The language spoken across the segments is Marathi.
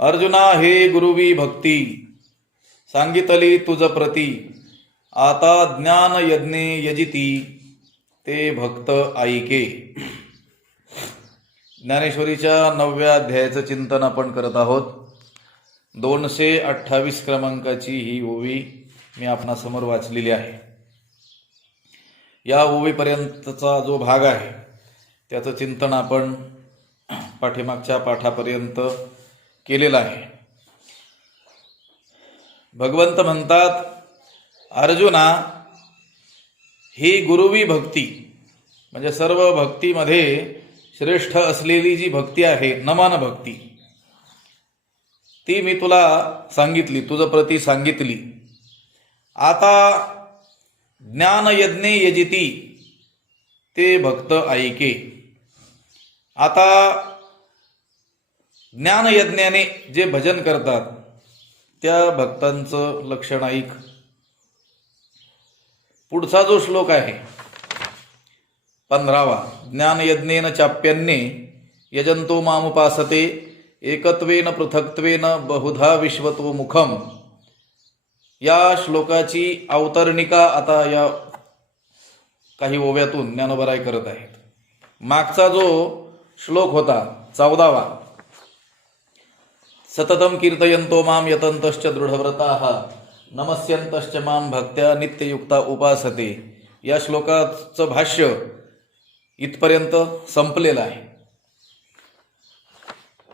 अर्जुना हे गुरुवी भक्ती सांगितली तुझ प्रती आता ज्ञान यज्ञे यजिती ते भक्त ऐके. ज्ञानेश्वरीच्या 9व्या अध्यायाचं चिंतन आपण करत आहोत. 228 क्रमांकाची ही ओवी मी आपणासमोर वाचलेली आहे. या ओवीपर्यंतचा जो भाग आहे त्याचं चिंतन आपण पाठीमागच्या पाठापर्यंत केलेलं आहे. भगवंत म्हणतात, अर्जुना ही गुरुवी भक्ती म्हणजे सर्व भक्तीमध्ये श्रेष्ठ असलेली जी भक्ती आहे, नमन भक्ती, ती मी तुला सांगितली, तुझ प्रती सांगितली. आता ज्ञान यज्ञे यजिती ते भक्त ऐके. आता ज्ञान यज्ञाने जे भजन करतात त्या भक्तांचं लक्षण ऐक. पुढचा जो श्लोक आहे 15वा, ज्ञान यज्ञेन चाप्यन्ये यजंतो मामुपासते एकत्वेन पृथक्त्वेन बहुधा विश्वतो मुखम. या श्लोकाची अवतरणिका आता या काही ओव्यातून ज्ञानोबराय करत आहेत. मागचा जो श्लोक होता 14वा, सततम कीर्तयंतो माम यतंतश्च दृढव्रताः नमस्यंतश्च माम भक्त्या नित्ययुक्ता उपासते. या श्लोकाचं भाष्य इथपर्यंत संपलेलं आहे.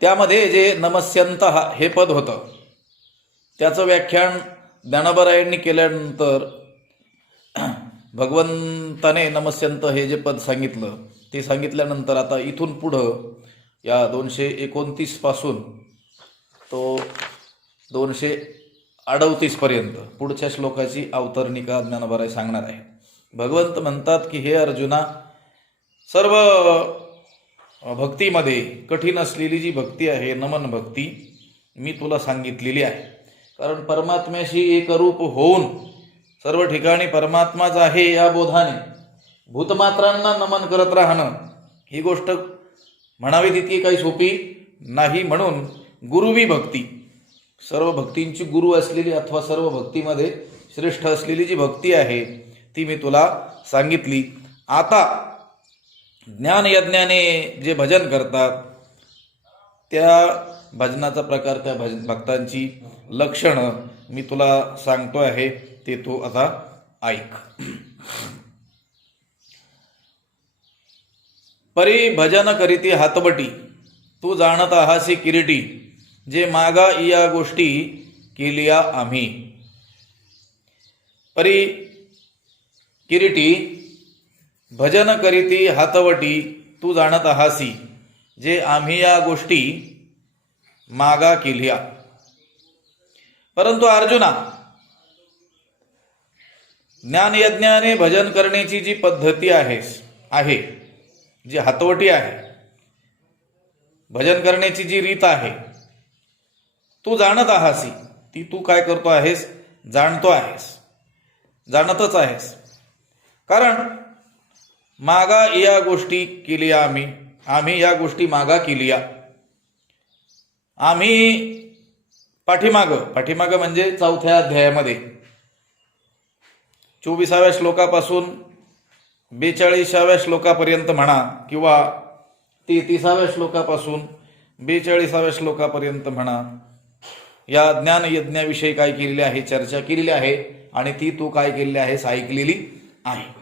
त्यामध्ये जे नमस्यंत हे पद होतं त्याचं व्याख्यान ज्ञानोबरायांनी केल्यानंतर भगवंताने नमस्यंत हे जे पद सांगितलं ते सांगितल्यानंतर आता इथून पुढं या 229 पासून तो 238 पर्यंत पुढच्या श्लोकाची अवतरणिका ज्ञानोबराय सांगणार आहे. भगवंत म्हणतात की हे अर्जुना, सर्व भक्तीमध्ये कठीण असलेली जी भक्ती आहे, नमन भक्ती, मी तुला सांगितलेली आहे. कारण परमात्म्याशी एकरूप होऊन सर्व ठिकाणी परमात्माच आहे या बोधाने भूतमात्रांना नमन करत राहणं ही गोष्ट म्हणावी तितकी काही सोपी नाही. म्हणून गुरुवी भक्ती, सर्व भक्तींची गुरु असलेली अथवा सर्व भक्तीमध्ये श्रेष्ठ असलेली जी भक्ती आहे ती मी तुला सांगितली. आता ज्ञान यज्ञाने जे भजन करतात त्या भजनाचा प्रकार, त्या भक्तांची लक्षणं मी तुला सांगतो आहे, ते तू आता ऐक. परी भजन करीती हातबटी तू जाणत आहासी किरीटी जे मागा या गोष्टी केलिया आम्ही. परी किरीटी भजन करीती हातवटी तू जाणत आहासी जे आम्ही या गोष्टी मागा केल्या. परंतु अर्जुना, ज्ञानयज्ञाने भजन करण्याची जी पद्धती आहे जी हातवटी आहे, भजन करण्याची जी रीत आहे, तू जाणत आहासी, ती तू काय करतो आहेस? जाणतो आहेस, जाणतच आहेस. कारण मागा या गोष्टी केल्या आम्ही या गोष्टी मागा केल्या. आम्ही पाठीमाग म्हणजे 4थ्या अध्यायामध्ये 24व्या श्लोकापासून 42व्या श्लोकापर्यंत म्हणा किंवा 33व्या श्लोकापासून 42व्या श्लोकापर्यंत म्हणा, या ज्ञान यज्ञाविषयी काय केलेले आहे, चर्चा केलेली आहे आणि ती तू काय केलेली आहेस? ऐकलेली आहे.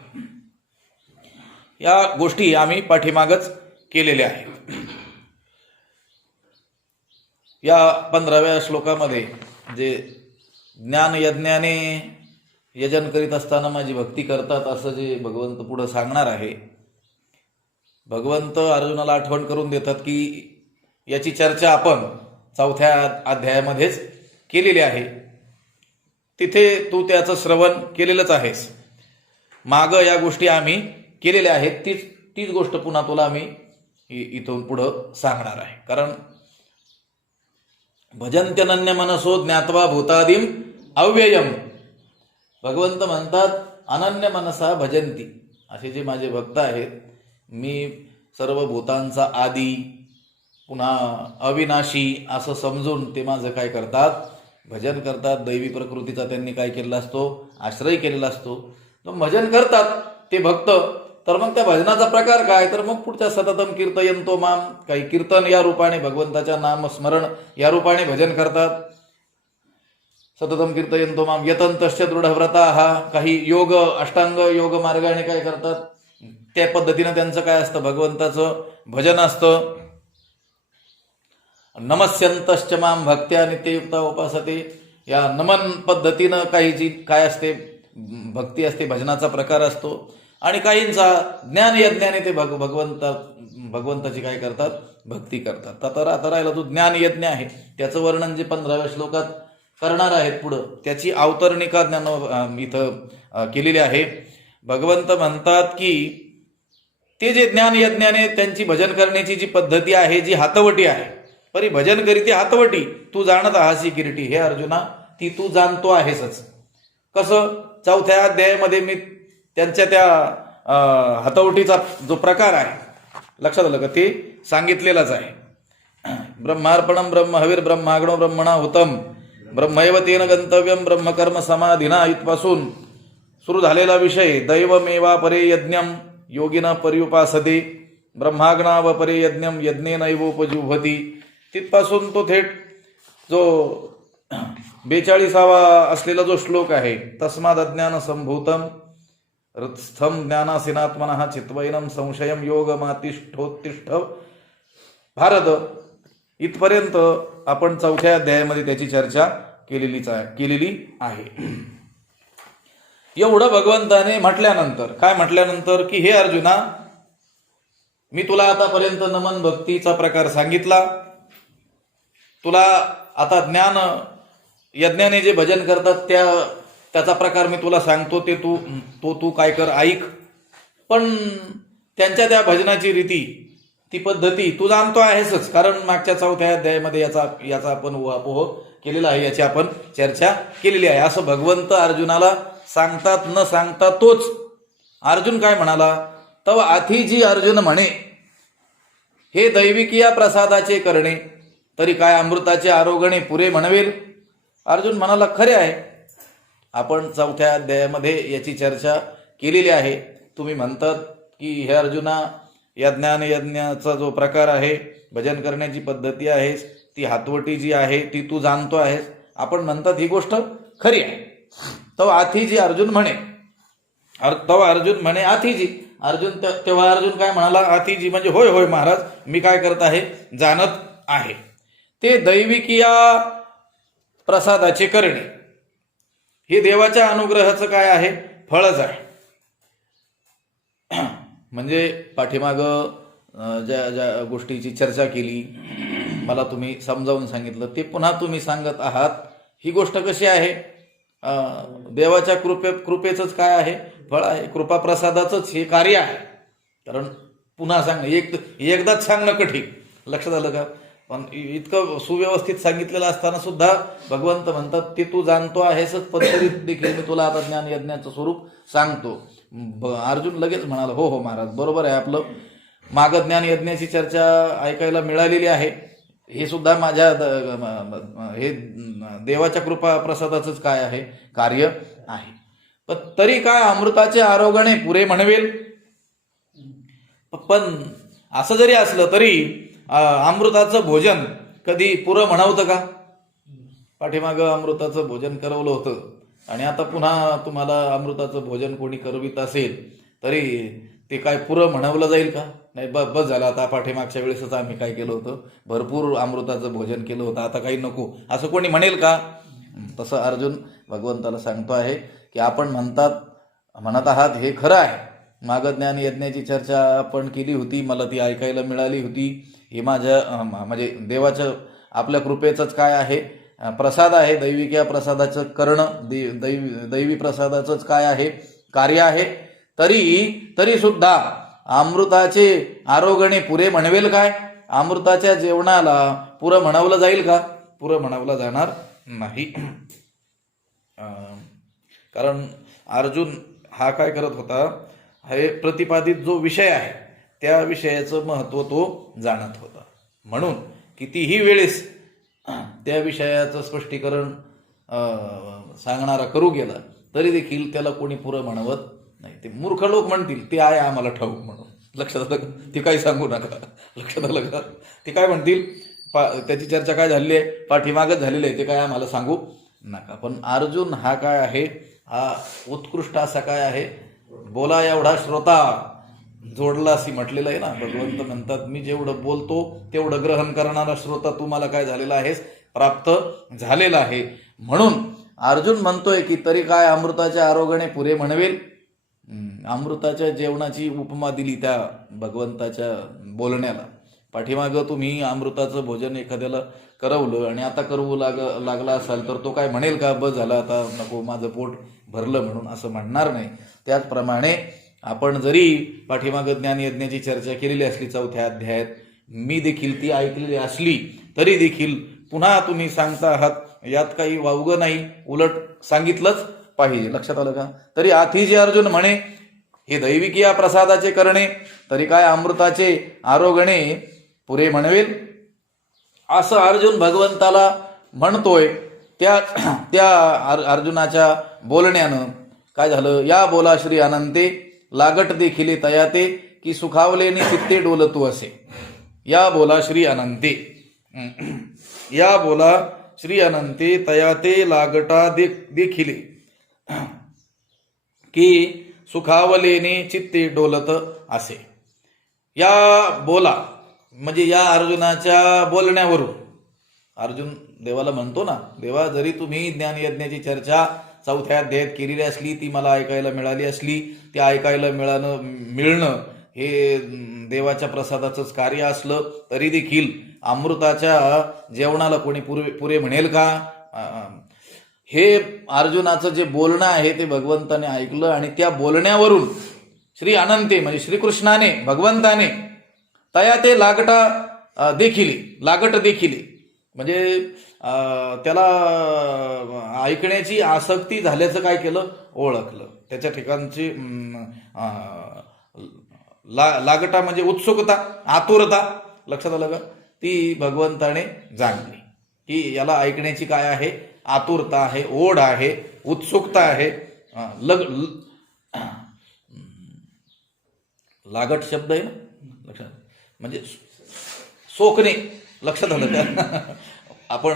या गोष्टी आम्ही पाठीमागच केलेल्या आहेत. या 15व्या श्लोकामध्ये जे ज्ञान यज्ञाने यजन करीत असताना माझी भक्ती करतात असं जे भगवंत पुढे सांगणार आहे, भगवंत अर्जुनाला आठवण करून देतात की याची चर्चा आपण 4थ्या अध्यायामध्येच केलेली आहे. तिथे तू त्याचं श्रवण केलेलंच आहेस. माग या गोष्टी आम्ही केलेल्या आहेत, तीच गोष्ट पुन्हा तुला आम्ही इथून पुढं सांगणार आहे. कारण भजन्त्यनन्य मनसो ज्ञात्वा भूतादिम अव्ययम. भगवंत म्हणतात अनन्य मनसा भजंती, असे जे माझे भक्त आहेत, मी सर्व भूतांचा आदी पुन्हा अविनाशी असं समजून ते माझं काय करतात, भजन करतात. दैवी प्रकृतीचा त्यांनी काय केलेला असतो, आश्रय केलेला असतो. तो भजन करतात ते भक्त. तर मग त्या भजनाचा प्रकार काय, तर मग पुढच्या सततम कीर्तयंतो माम, काही कीर्तन या रूपाने, भगवंताच्या नामस्मरण या रूपाने भजन करतात. सततम कीर्तयंतो माम यतंतश्च दृढव्रताः, काही योग अष्टांग योग मार्गाने काय करतात, त्या पद्धतीनं त्यांचं काय असतं, भगवंताचं भजन असतं. नमस्यंतश्च माम भक्त्या नित्ययुक्ता उपासते, या नमन पद्धतीनं काही जी काय असते भक्ती असते, भजनाचा प्रकार असतो. आणि काहींचा ज्ञान यज्ञाने ते भगवंताची काय करतात, भक्ती करतात. आता राहिला तो ज्ञान यज्ञ आहे, त्याचं वर्णन जे 15व्या श्लोकात करणार आहेत पुढं, त्याची अवतरणिका ज्ञान इथं केलेली आहे. भगवंत म्हणतात की ते जे ज्ञान यज्ञाने त्यांची भजन करण्याची जी पद्धती आहे, जी हातवटी आहे, परी भजन करीती हातवटी तू जाणत आहासी किरीटी, हे अर्जुना ती तू जाणतो आहेसच. कसं, 4थ्या अध्यायामध्ये मी त्यांच्या त्या हातवटीचा जो प्रकार आहे लक्षात आलं का, ते सांगितलेलाच आहे. ब्रह्मार्पणम ब्रह्म हवीर ब्रह्माग्नो ब्रह्मणा हुतम ब्रह्मैव तेन गंतव्यम ब्रह्मकर्म समाधिना, इथपासून सुरू झालेला विषय. दैवमेवा परे यज्ञम योगिना पर्युपासते ब्रह्माग्ना व परे यज्ञम यज्ञेनैवोपजुह्वती, तिथपासून तो थेट जो 42वा असलेला जो श्लोक आहे, तस्माद अज्ञान संभूतम हृत्स्थम ज्ञानासीनात्मनः चित्वैनम संशयम योगमातिष्ठोत्तिष्ठ भारत, इथपर्यंत आपण 4थ्या अध्यायामध्ये त्याची चर्चा केलेली आहे. एवढं भगवंताने म्हटल्यानंतर काय म्हटल्यानंतर की हे अर्जुना, मी तुला आतापर्यंत नमन भक्तीचा प्रकार सांगितला, तुला आता ज्ञान यज्ञाने जे भजन करतात त्याचा प्रकार मी तुला सांगतो, ते तू काय कर, ऐक. पण त्यांच्या त्या भजनाची रीती, ती पद्धती तू जाणतो आहेसच, कारण मागच्या 4थ्या अध्यायामध्ये याचा आपण उहापोह केलेला आहे, याची आपण चर्चा केलेली आहे. असं भगवंत अर्जुनाला सांगतात. न सांगता तोच अर्जुन काय म्हणाला, तव आथीजी अर्जुन म्हणे, हे दैविकिया प्रसादाचे करणे, तरी काय अमृताचे आरोगणे पुरे म्हणवेल. अर्जुन म्हणाला, खरे आहे, आपण 4थ्या अध्यायामध्ये याची चर्चा केलेली आहे. तुम्ही म्हणतात की हे अर्जुना, या ज्ञान यज्ञाचा जो प्रकार आहे, भजन करण्याची पद्धती आहे, ती हातवटी जी आहे ती तू जाणतो आहेस. आपण म्हणतात ही गोष्ट खरी आहे. तेव्हा आथीजी अर्जुन म्हणे, तेव्हा अर्जुन म्हणे आथीजी, तेव्हा अर्जुन काय म्हणाला, आथीजी म्हणजे होय होय महाराज, मी काय करत आहे, जाणत आहे. ते दैविकिया प्रसादाचे करणे, हे देवाच्या अनुग्रहाचं काय आहे, फळच आहे. म्हणजे पाठीमाग ज्या गोष्टीची चर्चा केली, मला तुम्ही समजावून सांगितलं, ते पुन्हा तुम्ही सांगत आहात. ही गोष्ट कशी आहे, देवाच्या कृपेचंच काय आहे, फळ आहे, कृपा प्रसादाचंच हे कार्य आहे. कारण पुन्हा सांगणं, एकदाच सांगणं कठीण, लक्षात आलं का. पण इतकं सुव्यवस्थित सांगितलेलं असताना सुद्धा भगवंत म्हणतात ते तू जाणतो आहेसच, पण तरी देखील मी तुला आता ज्ञान यज्ञाचं स्वरूप सांगतो. अर्जुन लगेच म्हणाला, हो हो महाराज, बरोबर आहे, आपलं माग ज्ञान यज्ञाची चर्चा ऐकायला मिळालेली आहे, हे सुद्धा माझ्या हे देवाच्या कृपा प्रसादाचंच काय आहे, कार्य आहे. पण तरी काय अमृताचे आरोगणे पुरे म्हणवेल. पण असं जरी असलं तरी अमृताचं भोजन कधी पुरं म्हणवतं का. पाठीमागं अमृताचं भोजन करवलं होतं आणि आता पुन्हा तुम्हाला अमृताचं भोजन कोणी करवित असेल तरी ते काय पुरं म्हणवलं जाईल का. नाही, बस झालं, आता पाठीमागच्या वेळेसच आम्ही काय केलं होतं, भरपूर अमृताचं भोजन केलं होतं, आता काही नको, असं कोणी म्हणेल का. तसं अर्जुन भगवंताला सांगतो आहे की आपण म्हणत आहात हे खरं आहे. माग ज्ञान यज्ञाची चर्चा आपण केली होती, मला ती ऐकायला मिळाली होती. हे माझ्या म्हणजे देवाचं आपल्या कृपेचंच काय आहे, प्रसाद आहे, दैविक प्रसादाचं करणं, दैवी प्रसादाचंच काय आहे, कार्य आहे. तरी सुद्धा अमृताचे आरोगणे पुरे म्हणवेल काय. अमृताच्या जेवणाला पुरं म्हणवलं जाईल का, पुरं म्हणवलं जाणार नाही. कारण अर्जुन हा काय करत होता, हे प्रतिपादित जो विषय आहे त्या विषयाचं महत्त्व तो जाणत होता. म्हणून कितीही वेळेस त्या विषयाचं स्पष्टीकरण सांगणारा करू गेला तरी देखील त्याला कोणी पुरं म्हणवत नाही. ते मूर्ख लोक म्हणतील ते आहे आम्हाला ठाऊक म्हणून. लक्षात आलं का? ते काही सांगू नका. लक्षात आलं का? ते काय म्हणतील, त्याची चर्चा काय झालेली आहे, पाठीमागच झालेली आहे, ते काय आम्हाला सांगू नका. पण अर्जुन हा काय आहे, हा उत्कृष्ट असा काय आहे, बोला एवढा श्रोता जोडला अशी म्हटलेलं आहे ना. भगवंत म्हणतात मी जेवढं बोलतो तेवढं ग्रहण करणारा श्रोता तुम्हाला काय झालेला आहे, प्राप्त झालेला आहे. म्हणून अर्जुन म्हणतोय की तरी काय अमृताच्या आरोग्याने पुरे म्हणवेल. अमृताच्या जेवणाची उपमा दिली त्या भगवंताच्या बोलण्याला. पाठीमागं तुम्ही अमृताचं भोजन एखाद्याला करवलं आणि आता करू लागला असाल तर तो काय म्हणेल का, बस झालं आता नको माझं पोट भरलं म्हणून, असं म्हणणार नाही. त्याचप्रमाणे आपण जरी पाठीमागं ज्ञानयज्ञाची चर्चा केलेली असली 4थ्या अध्यायात, मी देखील ती ऐकलेली असली तरी देखील पुन्हा तुम्ही सांगता आहात, यात काही वावगं नाही, उलट सांगितलंच पाहिजे. लक्षात आलं का? तरी आधी जे अर्जुन म्हणे हे दैविकीया प्रसादाचे करणे, तरी काय अमृताचे आरोगणे पुरे म्हणवेल, असं अर्जुन भगवंताला म्हणतोय. त्या अर्जुनाच्या बोलण्यानं काय झालं, या बोला श्री अनंते लागट देखिले तयाते की सुखावलेने चित्ते डोलतू असे. या बोला श्री अनंते, या बोला श्री अनंते तयाते लागटा देखिले की सुखावलेने चित्ते डोलत असे. या बोला म्हणजे या अर्जुनाच्या बोलण्यावरून अर्जुन देवाला म्हणतो ना, देवा जरी तुम्ही ज्ञानयज्ञाची चर्चा 4थ्या अध्यायात केलेली असली, ती मला ऐकायला मिळाली असली, ते ऐकायला मिळणं हे देवाच्या प्रसादाचंच कार्य असलं तरी देखील अमृताच्या जेवणाला कोणी पुरे म्हणेल का. हे अर्जुनाचं जे बोलणं आहे ते भगवंताने ऐकलं आणि त्या बोलण्यावरून श्री अनंते म्हणजे श्रीकृष्णाने भगवंताने तया ते लागट देखिले म्हणजे त्याला ऐकण्याची आसक्ती झाल्याचं काय केलं, ओळखलं. त्याच्या ठिकाणची लागटा म्हणजे उत्सुकता, आतुरता, लक्षात आलं का, ती भगवंताने जाणली की याला ऐकण्याची काय आहे, आतुरता आहे, ओढ आहे, उत्सुकता आहे. लागट शब्द आहे ना, लक्षात म्हणजे सोकणे. लक्षात आलं का? आपण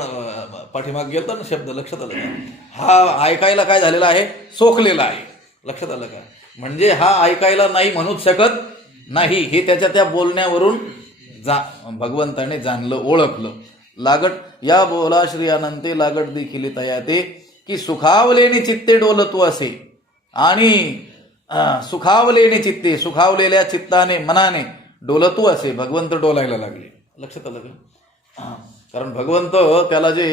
पाठीमाग गेलतो ना शब्द, लक्षात आलं का? हा ऐकायला काय झालेला आहे, सोकलेला आहे. लक्षात आलं का? म्हणजे हा ऐकायला नाही म्हणूच शकत नाही, हे त्याच्या त्या बोलण्यावरून भगवंताने जाणलं, ओळखलं. लागट या बोला श्री अनंते लागट देखील तयाते की सुखावलेने चित्ते डोलतू असे. आणि सुखावलेने चित्ते, सुखावलेल्या चित्ताने मनाने डोलतू असे, भगवंत डोलायला लागले. लक्षात आलं का? कारण भगवंत त्याला जे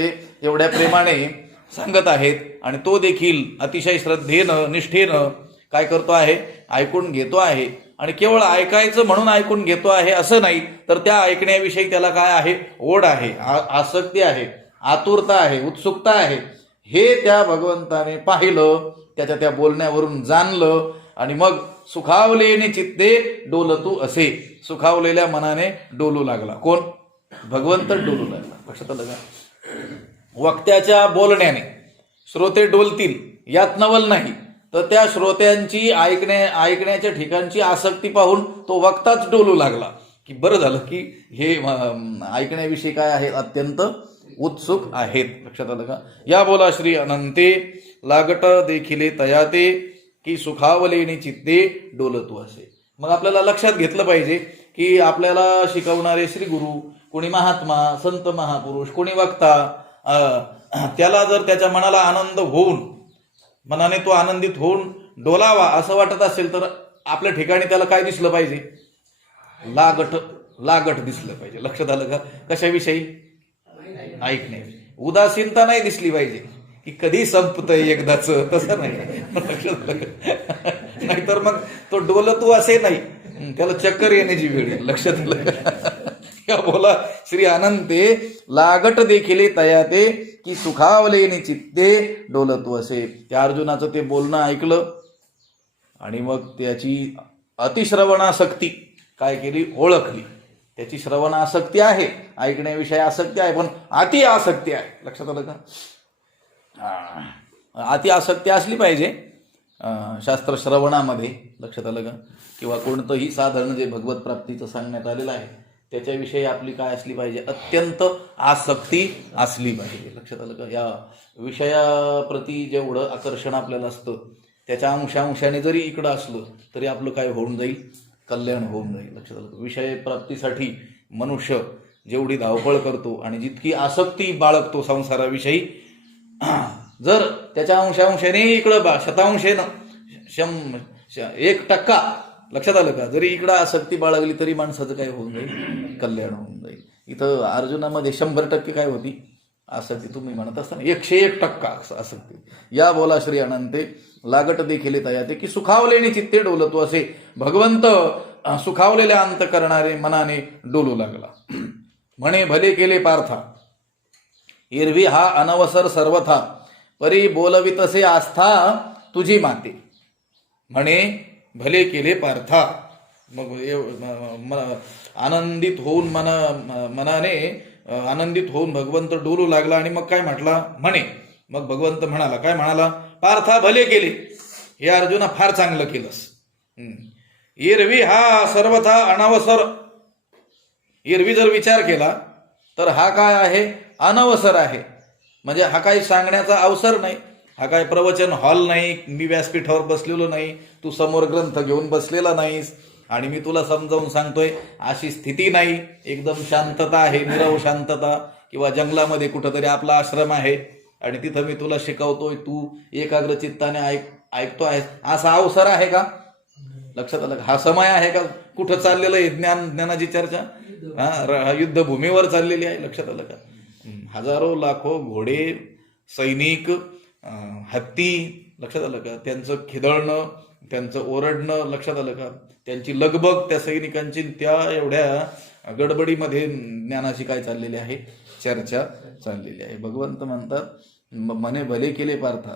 एवढ्या प्रेमाने सांगत आहेत आणि तो देखील अतिशय श्रद्धेनं निष्ठेनं काय करतो आहे, ऐकून घेतो आहे. आणि केवळ ऐकायचं म्हणून ऐकून घेतो आहे असं नाही, तर त्या ऐकण्याविषयी त्याला काय आहे, ओढ आहे, आसक्ती आहे, आतुरता आहे, उत्सुकता आहे. हे त्या भगवंताने पाहिलं, त्याच्या त्या बोलण्यावरून जाणलं आणि मग सुखावलेने चित्ते डोलतू असे, सुखावलेल्या मनाने डोलू लागला. कोण? भगवंत डोलू लागला. लक्षात आलं का? वक्त्याच्या बोलण्याने श्रोते डोलतील यात नवल नाही, तर त्या श्रोत्यांची ऐकण्याच्या ठिकाणची आसक्ती पाहून तो वक्ताच डोलू लागला की बरं झालं की हे ऐकण्याविषयी काय आहे, अत्यंत उत्सुक आहेत. लक्षात आलं का? या बोला श्री अनंते लागट देखिले तयाते की सुखावलेने चित्ते डोलतू असे. मग आपल्याला लक्षात घेतलं पाहिजे की आपल्याला शिकवणारे श्री गुरु, कोणी महात्मा, संत महापुरुष, कोणी वक्ता, त्याला जर त्याच्या मनाला आनंद होऊन, मनाने तो आनंदित होऊन डोलावा असं वाटत असेल तर आपल्या ठिकाणी त्याला काय दिसलं पाहिजे, लागट दिसलं पाहिजे. लक्षात आलं का? कशाविषयी? ऐकण्याविषयी. उदासीनता नाही दिसली पाहिजे की कधी संपतंय एकदाच, तसं नाही. लक्षात आलं का? नाहीतर मग तो डोलतू असे नाही, त्याला चक्कर येण्याची वेळ येईल. लक्षात आलं का? या बोला श्री अनंते लागट देखिले तयाते की सुखावलेने चित्ते डोलतू असे. त्या अर्जुनाचं ते बोलणं ऐकलं आणि मग त्याची अतिश्रवणासक्ती काय केली, ओळखली. त्याची श्रवण आसक्ती आहे, ऐकण्याविषयी आसक्ती आहे, पण अति आसक्ती आहे. लक्षात आलं का? अति आसक्ती असली पाहिजे शास्त्र श्रवणामध्ये. लक्षात आलं का? किंवा कोणतंही साधन जे भगवत प्राप्तीचं सांगण्यात आलेलं आहे त्याच्याविषयी आपली काय असली पाहिजे? अत्यंत आसक्ती असली पाहिजे. लक्षात आलं का? या विषयाप्रती जेवढं आकर्षण आपल्याला असतं त्याच्या अंशाने जरी इकडं असलं तरी आपलं काय होऊन जाईल? कल्याण होऊन जाईल. लक्षात आलं का? विषय प्राप्तीसाठी मनुष्य जेवढी धावपळ करतो आणि जितकी आसक्ती बाळगतो संसाराविषयी, जर त्याच्या अंशाने इकडं शतांशेनं 1%, लक्षात आलं का, जरी इकडं आसक्ती बाळगली तरी माणसाचं काय होऊन जाईल? कल्याण होऊन जाईल. इथं अर्जुनामध्ये 100% काय होती? आसक्ती. तुम्ही म्हणत असताना 101% आसक्ती. या बोला श्री अनंते लागट देखील तयाते की सुखावलेने चित्ते डोलतो, असे भगवंत सुखावलेल्या अंत करणारे मनाने डोलू लागला. म्हणे भले केले पार्था एरवी हा अनवसर सर्वथा, परी बोलवितसे आस्था तुझी माते. म्हणे भले केले पार्था. मग आनंदित होऊन मनाने आनंदित होऊन भगवंत डोलू लागला आणि मग काय म्हटला? म्हणे. मग भगवंत म्हणाला, काय म्हणाला? पार्था भले केले, हे अर्जुना फार चांगलं केलंस. एरवी हा सर्वथा अनवसर. एरवी जर विचार केला तर हा काय आहे? अनवसर आहे. म्हणजे हा काही सांगण्याचा अवसर नाही, हा काय प्रवचन हॉल नाही, मी व्यासपीठावर बसलेलो नाही, तू समोर ग्रंथ घेऊन बसलेला नाहीस आणि मी तुला समजावून सांगतोय अशी स्थिती नाही. एकदम शांतता आहे, निरव शांतता. किंवा जंगलामध्ये कुठंतरी आपला आश्रम आहे आणि तिथं मी तुला शिकवतोय, तू एकाग्र चित्ताने ऐकतो आहेस. असा अवसर आहे का? लक्षात आलं? हा समय आहे का? कुठं चाललेलं आहे ज्ञानाची चर्चा? युद्धभूमीवर चाललेली आहे. लक्षात आलं का? हजारो लाखो घोडे, सैनिक, हत्ती, लक्षात आलं का? त्यांचं खिदळणं, त्यांचं ओरडणं, लक्षात आलं का? त्यांची लगबग त्या सैनिकांची, त्या एवढ्या गडबडीमध्ये ज्ञानाची काय चाललेली आहे? चर्चा चाललेली आहे. भगवंत म्हणतात म्हणे भले केले पार्था.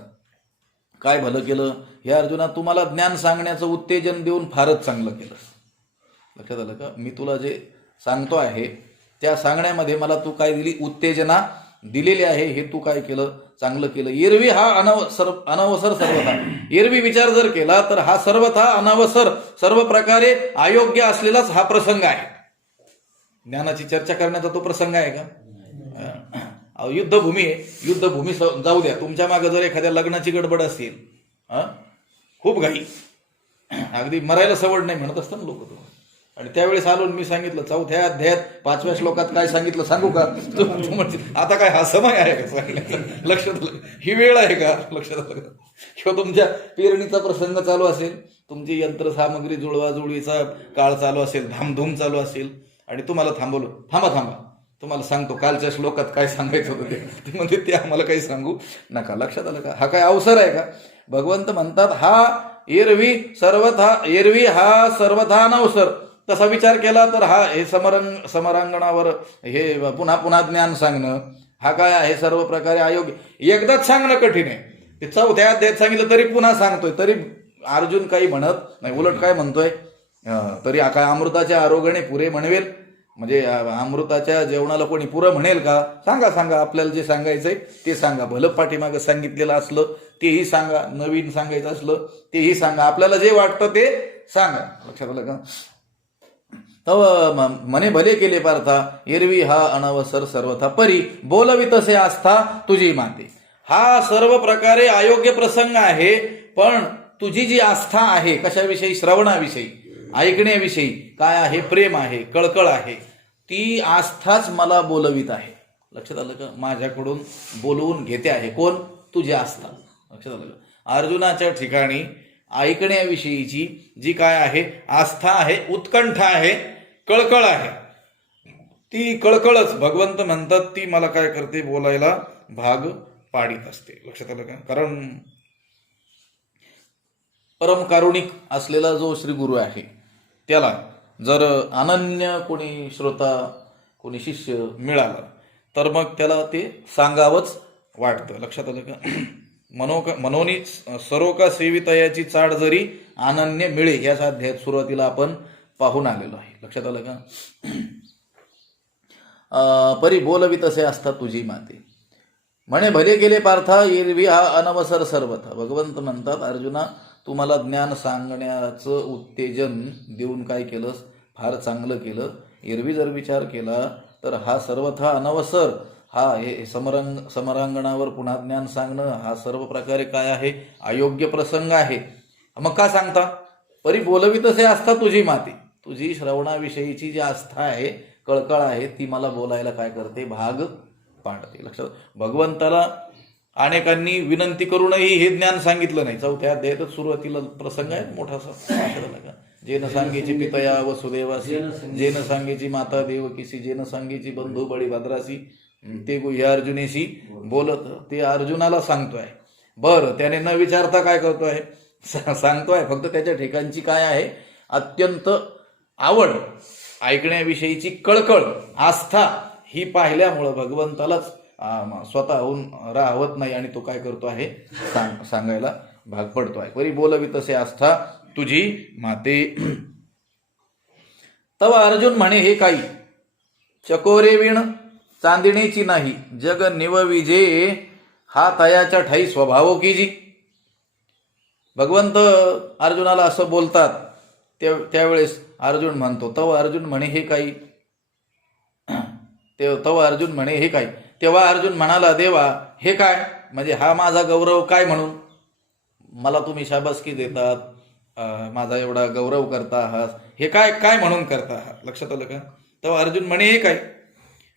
काय भलं केलं? हे अर्जुना, तुम्हाला ज्ञान सांगण्याचं उत्तेजन देऊन फारच चांगलं केलं. लक्षात आलं का? मी तुला जे सांगतो आहे त्या सांगण्यामध्ये मला तू काय दिली? उत्तेजना दिलेली आहे. हे तू काय केलं? चांगलं केलं. एरवी हा अनवसर सर्वथा. एरवी विचार जर केला तर हा सर्वथा अनवसर, सर्व प्रकारे अयोग्य असलेलाच हा प्रसंग आहे. ज्ञानाची चर्चा करण्याचा तो प्रसंग आहे का? युद्धभूमी आहे. युद्धभूमी जाऊ द्या, तुमच्या मागे जर एखाद्या लग्नाची गडबड असेल, खूप घाई, अगदी मरायला सवड नाही म्हणत असतात लोक, आणि त्यावेळेस आलो मी सांगितलं 4थ्या अध्यायात 5व्या श्लोकात काय सांगितलं सांगू का? आता काय हा समय आहे का सांगण्याचा? लक्षात आलं? ही वेळ आहे का? लक्षात आलं? किंवा तुमच्या पेरणीचा प्रसंग चालू असेल, तुमची यंत्रसामग्री जुळवाजुळवीचा काळ चालू असेल, धामधूम चालू असेल आणि तुम्हाला थांबवलं, थांबा तुम्हाला सांगतो कालच्या श्लोकात काय सांगायचं होतं ते म्हणजे ते आम्हाला काही सांगू नका. लक्षात आलं का? हा काय अवसर आहे का? भगवंत म्हणतात हा एरवी हा सर्वथा अनवसर. तसा विचार केला तर हा हे समरांगणावर हे पुन्हा ज्ञान सांगणं हा काय आहे? सर्व प्रकारे अयोग्य. एकदाच सांगणं कठीण आहे. ते 4थ्या अध्यायात सांगितलं तरी पुन्हा सांगतोय, तरी अर्जुन काही म्हणत नाही, उलट काय म्हणतोय? तरी काय अमृताच्या आरोग्याने पुरे म्हणवेल, म्हणजे अमृताच्या जेवणाला कोणी पुरं म्हणेल का? सांगा, आपल्याला जे सांगायचंय ते सांगा. भलं पाठीमागं सांगितलेलं असलं तेही सांगा, नवीन सांगायचं असलं तेही सांगा, आपल्याला जे वाटतं ते सांगा. लक्षात आलं का? तव म्हणे भले केले पार्था एरवी हा अनवसर सर्वथा, परी बोलवितसे आस्था तुझी माते. हा सर्व प्रकारे अयोग्य प्रसंग आहे, पण तुझी जी आस्था आहे कशाविषयी? श्रवणाविषयी, ऐकण्याविषयी काय आहे? प्रेम आहे, कळकळ आहे. ती आस्थाच मला बोलवित आहे. लक्षात आलं का? माझ्याकडून बोलवून घेते आहे. कोण? तुझी आस्था. लक्षात आलं का? अर्जुनाच्या ठिकाणी ऐकण्याविषयीची जी काय आहे? आस्था आहे, उत्कंठा आहे, कळकळ आहे. ती कळकळच भगवंत म्हणतात ती मला काय करते? बोलायला भाग पाडित असते. लक्षात आलं का? कारण परम कारुणिक असलेला जो श्री गुरु आहे त्याला जर अनन्य कोणी श्रोता, कोणी शिष्य मिळाला तर मग त्याला ते सांगावंच वाटतं. लक्षात आलं का? मनोनी सरोका सेवितयाची चाड जरी अनन्य मिळे, याच अध्यायात सुरुवातीला आपण पाहून आलेलो आहे. लक्षात आलं का? परी बोलवी तसे असता तुझी माते. म्हणे भले गेले पार्था एरवी हा अनवसर सर्वथा. भगवंत म्हणतात अर्जुना तू मला ज्ञान सांगण्याचं उत्तेजन देऊन काय केलंस, फार चांगलं केलं. एरवी जर विचार केला तर हा सर्वथा अनवसर, हा हे समरांगणावर पुन्हा ज्ञान सांगणं हा सर्व प्रकारे काय आहे, अयोग्य प्रसंग आहे. मग का सांगता, परी बोलवी तसे असता तुझी माते. तुझी श्रवणाविषयीची जी आस्था आहे, कळकळ आहे, ती मला बोलायला काय करते, भाग पाडते. लक्षात, भगवंताला अनेकांनी विनंती करूनही हे ज्ञान सांगितलं नाही. चौथ्या अध्यायातच सुरुवातीला प्रसंग आहे मोठासा. जेन सांगेची पितया वसुदेवासी, जेन सांगेची माता देवकीसी, जेन सांगेची बंधू बळीभद्रासी, ते गुह्य अर्जुनेशी बोलत. ते अर्जुनाला सांगतोय. बरं, त्याने न विचारता काय करतोय, सांगतोय. फक्त त्याच्या ठिकाणची काय आहे, अत्यंत आवड, ऐकण्याविषयीची कळकळ, आस्था ही पाहिल्यामुळं भगवंतालाच स्वतःहून राहवत नाही आणि तो काय करतो आहे, सांगायला भाग पडतो आहे. परी बोलवी तसे आस्था तुझी माते. तव अर्जुन म्हणे हे काही, चकोरे विण चांदणीची नाही, जग निवविजे हा तयाच्या ठाई स्वभाव कीजी. भगवंत अर्जुनाला असं बोलतात. त्यावेळेस अर्जुन म्हणतो, तव अर्जुन म्हणे हे काही, तव अर्जुन म्हणे हे काय. तेव्हा अर्जुन म्हणाला, देवा हे काय, म्हणजे हा माझा गौरव काय म्हणून, मला तुम्ही शाबासकी देतात, माझा एवढा गौरव करता आहात, हे काय काय म्हणून करता आहात. लक्षात आलं का. तेव्हा अर्जुन म्हणे हे काय.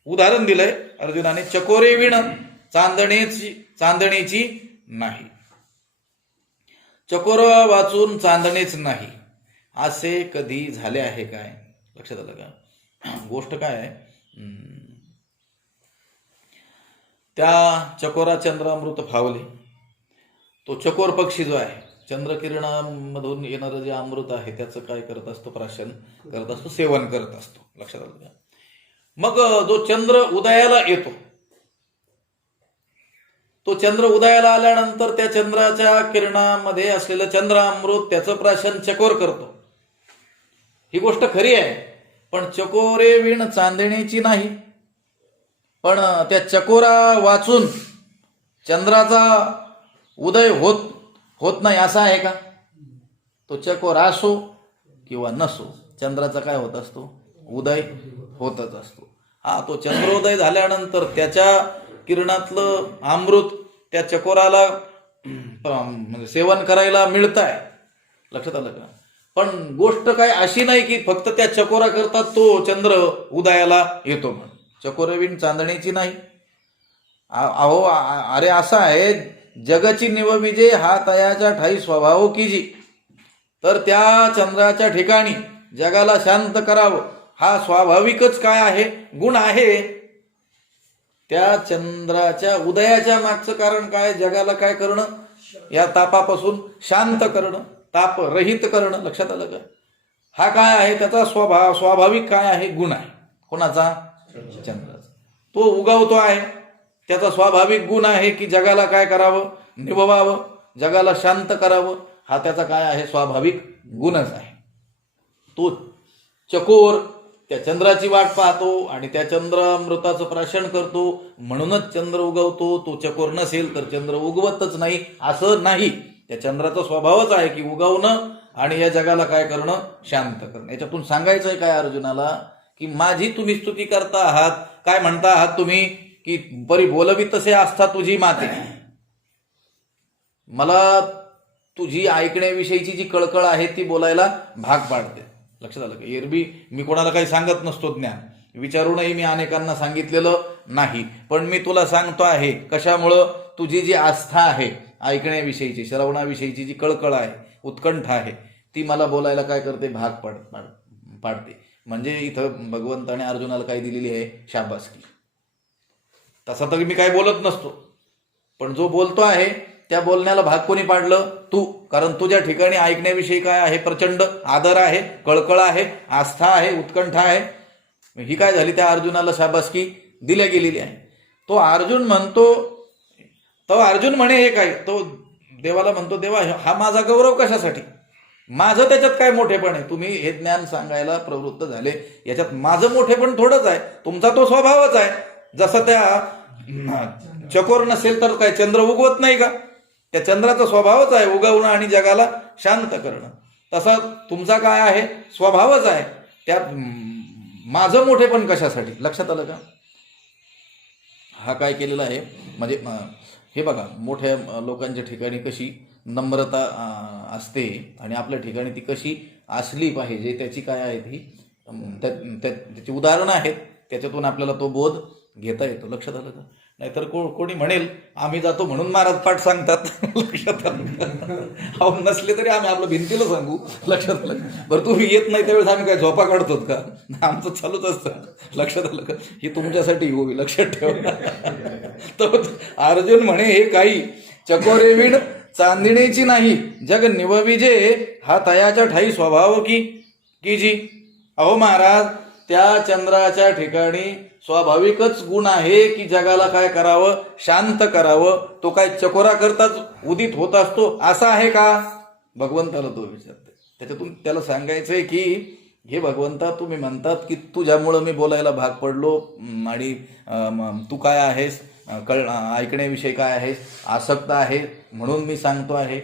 उदाहरण दिलंय अर्जुनाने, चकोरे विण चांदणीची नाही. चकोर वाचून चांदणेच नाही असे कधी झाले आहे काय. लक्षात आलं का. गोष्ट काय आहे, त्या चकोरा चंद्रामृत फावले. तो चकोर पक्षी जो आहे, चंद्रकिरणामधून येणारं जे अमृत आहे त्याचं काय करत असतो, प्राशन करत असतो, सेवन करत असतो. लक्षात आलं का. मग जो चंद्र उदयाला येतो, तो चंद्र उदयाला आल्यानंतर त्या चंद्राच्या किरणामध्ये असलेलं चंद्रामृत त्याचं प्राशन चकोर करतो. ही गोष्ट खरी आहे. पण चकोरे विण चांदणीची नाही. पण त्या चकोरा वाचून चंद्राचा उदय होत नाही असं आहे का. तो चकोर असो किंवा नसो, चंद्राचा काय होत असतो, उदय होतच असतो. हा, तो चंद्रोदय झाल्यानंतर त्याच्या किरणातलं अमृत त्या चकोराला म्हणजे सेवन करायला मिळत आहे. लक्षात आलं का. पण गोष्ट काय अशी नाही की फक्त त्या चकोरा करतात तो चंद्र उदयाला येतो म्हणून. चकोरविण चांदणीची नाही. अहो अरे असं आहे, जगची निवविजे हा तयाच्या ठाई स्वभाव कीजी. तर त्या चंद्राच्या ठिकाणी जगाला शांत करावं हा स्वाभाविकच काय आहे, गुण आहे. त्या चंद्राच्या उदयाच्या मागचं कारण काय, जगाला काय करणं, या तापापासून शांत करणं, ताप रहित करणं. लक्षात आलं का. हा काय आहे, त्याचा स्वाभाविक काय आहे, गुण आहे. कोणाचा, चंद्राचा. तो उगवतो आहे, त्याचा स्वाभाविक गुण आहे की जगाला काय करावं, निभवावं, जगाला शांत करावं. हा त्याचा काय आहे, स्वाभाविक गुणच आहे. तो चकोर त्या चंद्राची वाट पाहतो आणि त्या चंद्रामृताचं प्राशन करतो, म्हणूनच चंद्र उगवतो. तो चकोर नसेल तर चंद्र उगवतच नाही असं नाही. त्या चंद्राचा स्वभावच आहे की उगवणं आणि या जगाला काय करणं, शांत करणं. याच्यातून सांगायचंय काय अर्जुनाला, की माझी तुम्ही स्तुती करता आहात, काय म्हणता आहात तुम्ही, की परी बोलवी तसे आस्था तुझी माते. मला तुझी ऐकण्याविषयीची जी कळकळ आहे ती बोलायला भाग पाडते. लक्षात आलं का. एरवी मी कोणाला काही सांगत नसतो, ज्ञान विचारूनही मी अनेकांना सांगितलेलं नाही. पण मी तुला सांगतो आहे, कशामुळं, तुझी जी आस्था आहे ऐकण्याविषयीची, श्रवणाविषयीची जी कळकळ आहे, उत्कंठ आहे, ती मला बोलायला काय करते, भाग पाडते. म्हणजे इथं भगवंताने अर्जुनाला काय दिलेली आहे, शाबासकी. तसा तर मी काय बोलत नसतो, पण जो बोलतो आहे त्या बोलण्याला भाग कोणी पाडलं, तू. कारण तुझ्या ठिकाणी ऐकण्याविषयी काय आहे, प्रचंड आदर आहे, कळकळ आहे, आस्था आहे, उत्कंठ आहे. ही काय झाली, त्या अर्जुनाला शाबासकी दिल्या गेलेली आहे. तो अर्जुन म्हणतो, तो अर्जुन म्हणे हे काय, तो देवाला म्हणतो, देवा हा माझा गौरव कशासाठी, माझं त्याच्यात काय मोठेपण आहे? तुम्ही हे ज्ञान सांगायला प्रवृत्त झाले, याच्यात माझं मोठेपण थोडंच आहे, तुमचा तो स्वभावच आहे. जसं त्या चकोर नसेल तर काय चंद्र उगवत नाही का? त्या चंद्राचा स्वभावच आहे उगवणं आणि जगाला शांत करणं. तसा तुमचा काय आहे? स्वभावच आहे. त्यात माझं मोठेपण कशासाठी? लक्षात आलं का? हा काय केलेला आहे म्हणजे हे बघा, मोठ्या लोकांच्या ठिकाणी कशी नम्रता असते आणि आपल्या ठिकाणी ती कशी असली पाहिजे त्याची काय आहे ती त्याची उदाहरणं आहेत. त्याच्यातून आपल्याला तो बोध घेता येतो. लक्षात आलं का? नाहीतर कोणी म्हणेल आम्ही जातो म्हणून महाराज पाठ सांगतात. लक्षात आलं? अहो नसले तरी आम्ही आपलं भिंतीला सांगू. लक्षात आलं? बरं तुम्ही येत नाही त्यावेळेस आम्ही काय झोपा काढतो का? आमचं चालूच असतं. लक्षात आलं का? ही तुमच्यासाठी होईल, लक्षात ठेवा. तर अर्जुन म्हणे हे काही चकोरे विण चांदणीची नाही, जग निवविजे हा तयाच्या ठाई स्वभाव की जी. अहो महाराज, त्या चंद्राच्या ठिकाणी स्वाभाविकच गुण आहे की जगाला काय करावं? शांत करावं. तो काय चकोरा करताच उदित होत असतो असा आहे का? भगवंताला तो विचारते. त्याच्यातून त्याला सांगायचंय की हे भगवंता, तुम्ही म्हणतात की तुझ्यामुळं मी बोलायला भाग पडलो आणि तू काय आहेस, ऐकण्याविषयी काय आहेस, आसक्त आहे म्हणून मी सांगतो आहे.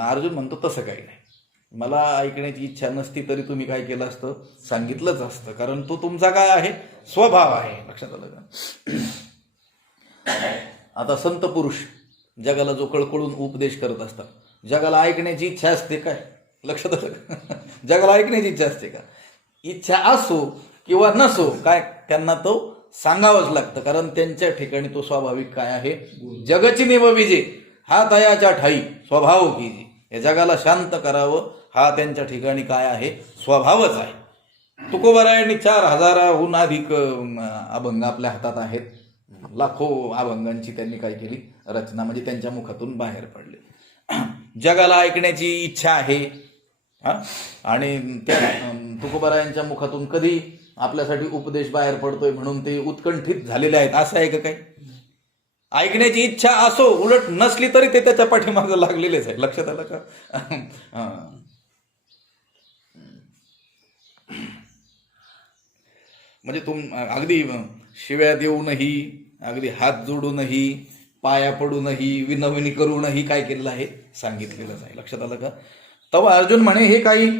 अर्जुन म्हणतो तसं काही नाही, मला ऐकण्याची इच्छा नसती तरी तुम्ही काय केलं असतं? सांगितलंच असतं. कारण तो तुमचा काय आहे? स्वभाव आहे. लक्षात आलं का? आता संत पुरुष जगाला जो कळकळून उपदेश करत असतात, जगाला ऐकण्याची इच्छा असते काय? लक्षात आलं का? जगाला ऐकण्याची इच्छा असते का? इच्छा असो किंवा नसो, काय त्यांना तो सांगावंच लागतं. कारण त्यांच्या ठिकाणी तो स्वाभाविक काय आहे? जगची निवविजे हा तयाच्या ठाई स्वभाव की जी. या जगाला शांत करावं हा त्यांच्या ठिकाणी काय आहे? स्वभावच आहे. तुकोबारायांनी 4000हून अधिक अभंग आपल्या हातात आहेत. लाखो अभंगांची त्यांनी काय केली? रचना, म्हणजे त्यांच्या मुखातून बाहेर पडले. जगाला ऐकण्याची इच्छा आहे आणि त्या तुकोबारायांच्या मुखातून कधी आपल्यासाठी उपदेश बाहेर पडतोय म्हणून ते उत्कंठित झालेले आहेत असं आहे का? काही ऐकण्याची इच्छा असो, उलट नसली तरी ते त्याच्या पाठीमागं लागलेलेच आहे. लक्षात आलं का? म्हणजे अगदी शिव्या देऊनही, अगदी हात जोडूनही, पाया पडूनही, विनवणी करूनही काय केलेलं आहे? सांगितलेलंच आहे. लक्षात आलं का? तेव्हा अर्जुन म्हणे हे काही.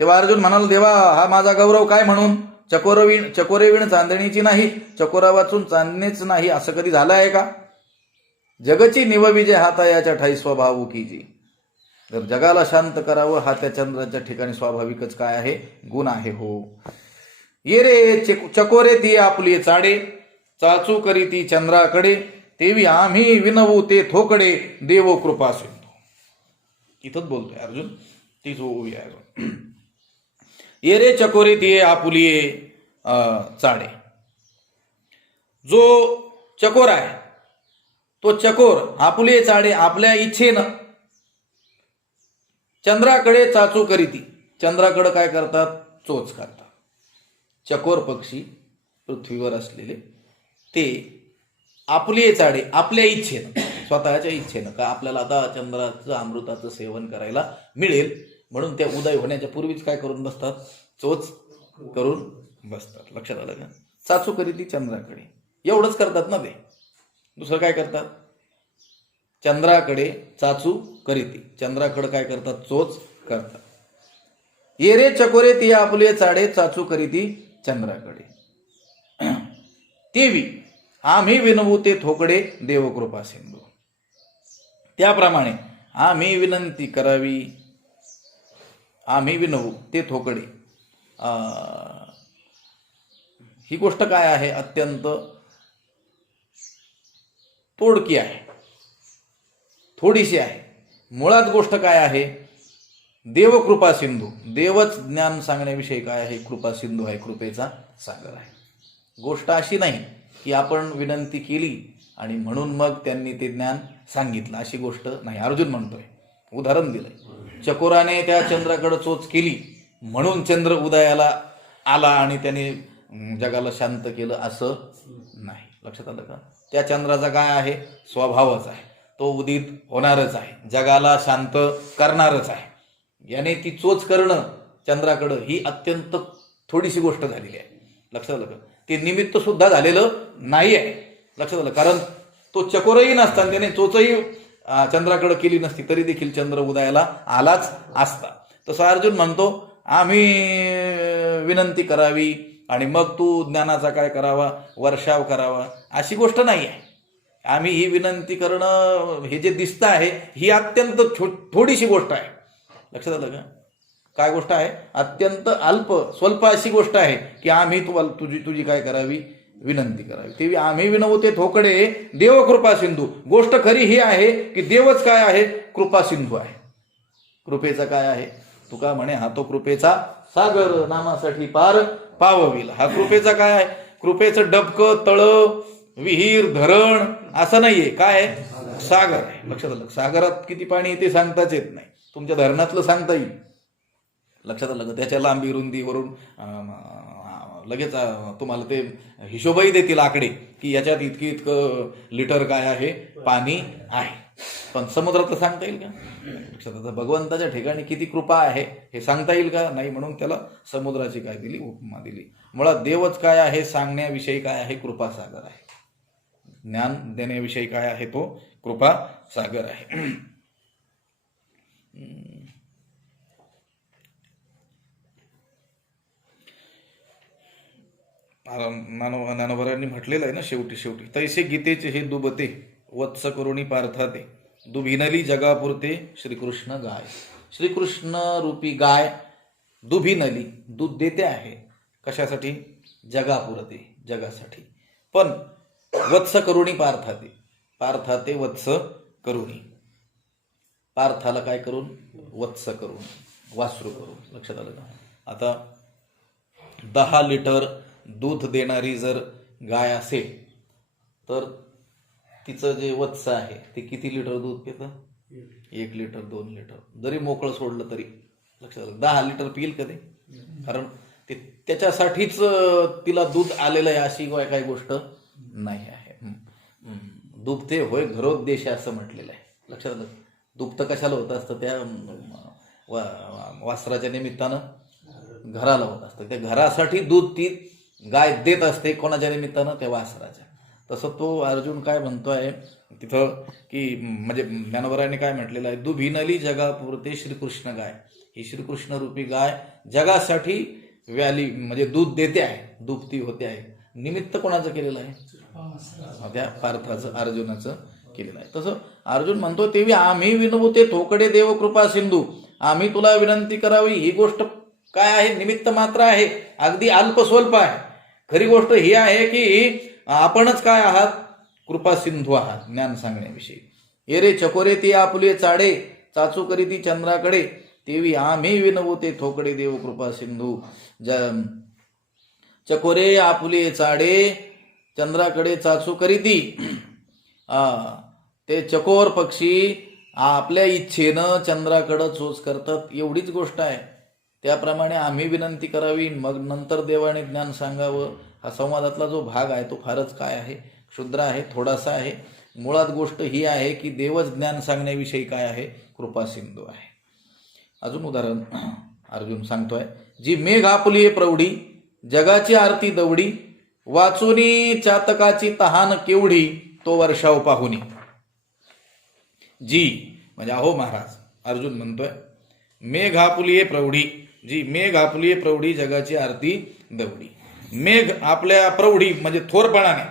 तेव्हा अर्जुन म्हणाल, देवा हा माझा गौरव काय म्हणून? चकोरे विण चांदणीची नाही, चकोरा वाचून चांदणीच नाही असं कधी झालं आहे का? जगची निवविजे हाता याच्या ठाई स्वभाव की जी. जर जगाला शांत करावं हा त्या चंद्राच्या ठिकाणी स्वाभाविकच काय आहे? गुण आहे. हो ये रे चकोरे ती आपली चाडे, चाचू करी ती चंद्राकडे, तेवी आम्ही विनवू ते थोकडे, देवो कृपा सिंधू. इथंच बोलतोय अर्जुन, तीच ओवी आहे. ये रे चकोरे ती आपुलिये चाडे. जो चकोर आहे तो चकोर आपुलिये चाडे आपल्या इच्छेनं चंद्राकडे चाचू करीती. चंद्राकडे काय करतात? चोच करतात. चकोर पक्षी पृथ्वीवर असलेले ते आपुलिये चाडे आपल्या इच्छेनं, स्वतःच्या इच्छेनं, का आपल्याला आता चंद्राचं अमृताचं सेवन करायला मिळेल म्हणून त्या उदय होण्याच्या पूर्वीच काय करून बसतात? चोच करून बसतात. लक्षात आलं का? चाचू करीती चंद्राकडे, एवढंच करतात ना ते. दुसरं काय करतात? चंद्राकडे चाचू करीती, चंद्राकडे काय करतात? चोच करतात. ये रे चकोरे ती आपले चाडे, चाचू करीती चंद्राकडे, तेवी आम्ही विनवू ते थोकडे, देवकृपा सिंधू. त्याप्रमाणे आम्ही विनंती करावी, आम्ही विनवू ते थोकडे. ही गोष्ट काय आहे? अत्यंत तोडकी आहे, थोडीशी आहे. मुळात गोष्ट काय आहे? देवकृपा सिंधू. देवच ज्ञान सांगण्याविषयी काय आहे? कृपा सिंधू आहे, कृपेचा सागर आहे. गोष्ट अशी नाही की आपण विनंती केली आणि म्हणून मग त्यांनी ते ज्ञान सांगितलं, अशी गोष्ट नाही. अर्जुन म्हणतोय, उदाहरण दिलंय. चकोराने त्या चंद्राकडे चोच केली म्हणून चंद्र उदयाला आला आणि त्याने जगाला शांत केलं असं नाही. लक्षात आलं का? त्या चंद्राचा काय आहे? स्वभावच आहे. तो उदित होणारच आहे, जगाला शांत करणारच आहे. याने ती चोच करणं चंद्राकडं ही अत्यंत थोडीशी गोष्ट झालेली आहे. लक्षात आलं का? ते निमित्त सुद्धा झालेलं नाही आहे. लक्षात आलं? कारण तो चकोरही नसता, त्याने चोचही चंद्राकडे केली नसती तरी देखील चंद्र उदयाला आलाच असता. तसं अर्जुन म्हणतो आम्ही विनंती करावी आणि मग तू ज्ञानाचा काय करावा, वर्षाव करावा, अशी गोष्ट नाही आहे. आम्ही ही विनंती करणं हे जे दिसतं आहे ही अत्यंत थोडीशी गोष्ट आहे. लक्षात आलं का? काय गोष्ट आहे? अत्यंत अल्प स्वल्प अशी गोष्ट आहे की आम्ही तुझी काय करावी, विनंती करावी. ते आम्ही विनवते थोकडे देव कृपा सिंधू. गोष्ट खरी ही आहे की देवच काय आहे, कृपा सिंधू आहे. कृपेचा काय आहे? तुका म्हणे हा तो कृपेचा सागर, नामासाठी पार पावविल. हा कृपेचा काय आहे? कृपेचं डबकं, तळ, विहीर, धरण असं नाहीये. काय आहे? सागर आहे. लक्षात आलं? सागरात किती पाणी येते सांगताच येत नाही. तुमच्या धरणातलं सांगता येईल. लक्षात आलं? त्याच्या लांबी रुंदीवरून लगेच तुम्हाला ते हिशोबही देतील आकडे की याच्यात इतकं लिटर काय आहे, पाणी आहे. पण समुद्रातलं सांगता येईल का? लक्षात आलं? भगवंताच्या ठिकाणी किती कृपा आहे हे सांगता येईल का? नाही. म्हणून त्याला समुद्राची काय दिली, उपमा दिली. मुळात देवच काय आहे सांगण्याविषयी काय आहे, कृपा सागर आहे. ज्ञान देण्याविषयी काय आहे, तो कृपा सागर आहे. ज्ञानोबरांनी म्हटलेलं आहे ना शेवटी तैसे गीतेचे हे दुबते वत्स करुणी पार्थाते दुभिनली जगापुरते श्रीकृष्ण गाय. श्रीकृष्ण रूपी गाय दुभिनली दूध देते आहे. कशासाठी? जगापुरते, जगासाठी. पण वत्स करुणी पार्थाते, पार्थाते वत्स करुणी. पार्थाला काय करून? वत्स करून, वासरू करून. लक्षात आलं का? आता 10 लिटर दूध देणारी जर गाय असेल तर तिचं जे वत्स आहे ते किती लिटर दूध पितं? 1 लिटर, 2 लिटर. जरी मोकळं सोडलं तरी लक्षात आलं 10 लिटर पिईल कधी? कारण ते त्याच्यासाठीच तिला दूध आलेलं आहे अशी काही गोष्ट नाही आहे. दुभते होय घरोद्देश असं म्हटलेलं आहे. लक्षात आलं? दुभतं कशाला होत असतं? त्या वासराच्या निमित्तानं घराला होत असतं. त्या घरासाठी दूध ती गाय देत असते. कोणाच्या निमित्तानं? त्या वासराच्या. तसं तो अर्जुन काय म्हणतोय तिथं की म्हणजे ज्ञानोबरांनी काय म्हटलेलं आहे, दुभिनली जगापुरते श्रीकृष्ण गाय. ही श्रीकृष्ण रूपी गाय जगासाठी व्याली म्हणजे दूध देते आहे, दुभती होते आहे. निमित्त कोणाचं केलेलं आहे? त्या पार्थाचं, अर्जुनाचं केलेलं आहे. तसं अर्जुन म्हणतो तेव्हा आम्ही विनवते थोकडे देव कृपा सिंधू. आम्ही तुला विनंती करावी ही गोष्ट काय आहे? निमित्त मात्र आहे, अगदी अल्प स्वल्प आहे. खरी गोष्ट ही आहे की आपणच काय आहात? कृपा सिंधू आहात ज्ञान सांगण्याविषयी. ये रे चकोरे ती आपुले चाडे चाचू करी ती चंद्राकडे तेवी आम्ही विनवते थोकडे देव कृपा सिंधू. चकोरे आपुले चाडे चंद्राकडे चाचू करीती. ते चकोर पक्षी आपल्या इच्छेनं चंद्राकडं चोच करतात, एवढीच गोष्ट आहे. त्याप्रमाणे आम्ही विनंती करावी, मग नंतर देवाने ज्ञान सांगावं. हा संवादातला जो भाग आहे तो फारच काय आहे? क्षुद्र आहे, थोडासा आहे. मुळात गोष्ट ही आहे की देवच ज्ञान सांगण्याविषयी काय आहे? कृपा सिंधू आहे. अजून उदाहरण अर्जुन सांगतोय, जी मेघ आपुली प्रौढी जगाची आरती दवडी वाचुनी चातकाची तहान केवढी तो वर्षाव पाहुनी. जी म्हणजे अहो महाराज अर्जुन म्हणतोय मेघ आपुली प्रौढी, जी मेघ आपुली प्रौढी जगाची आरती दवडी. मेघ आपल्या प्रौढी म्हणजे थोरपणाने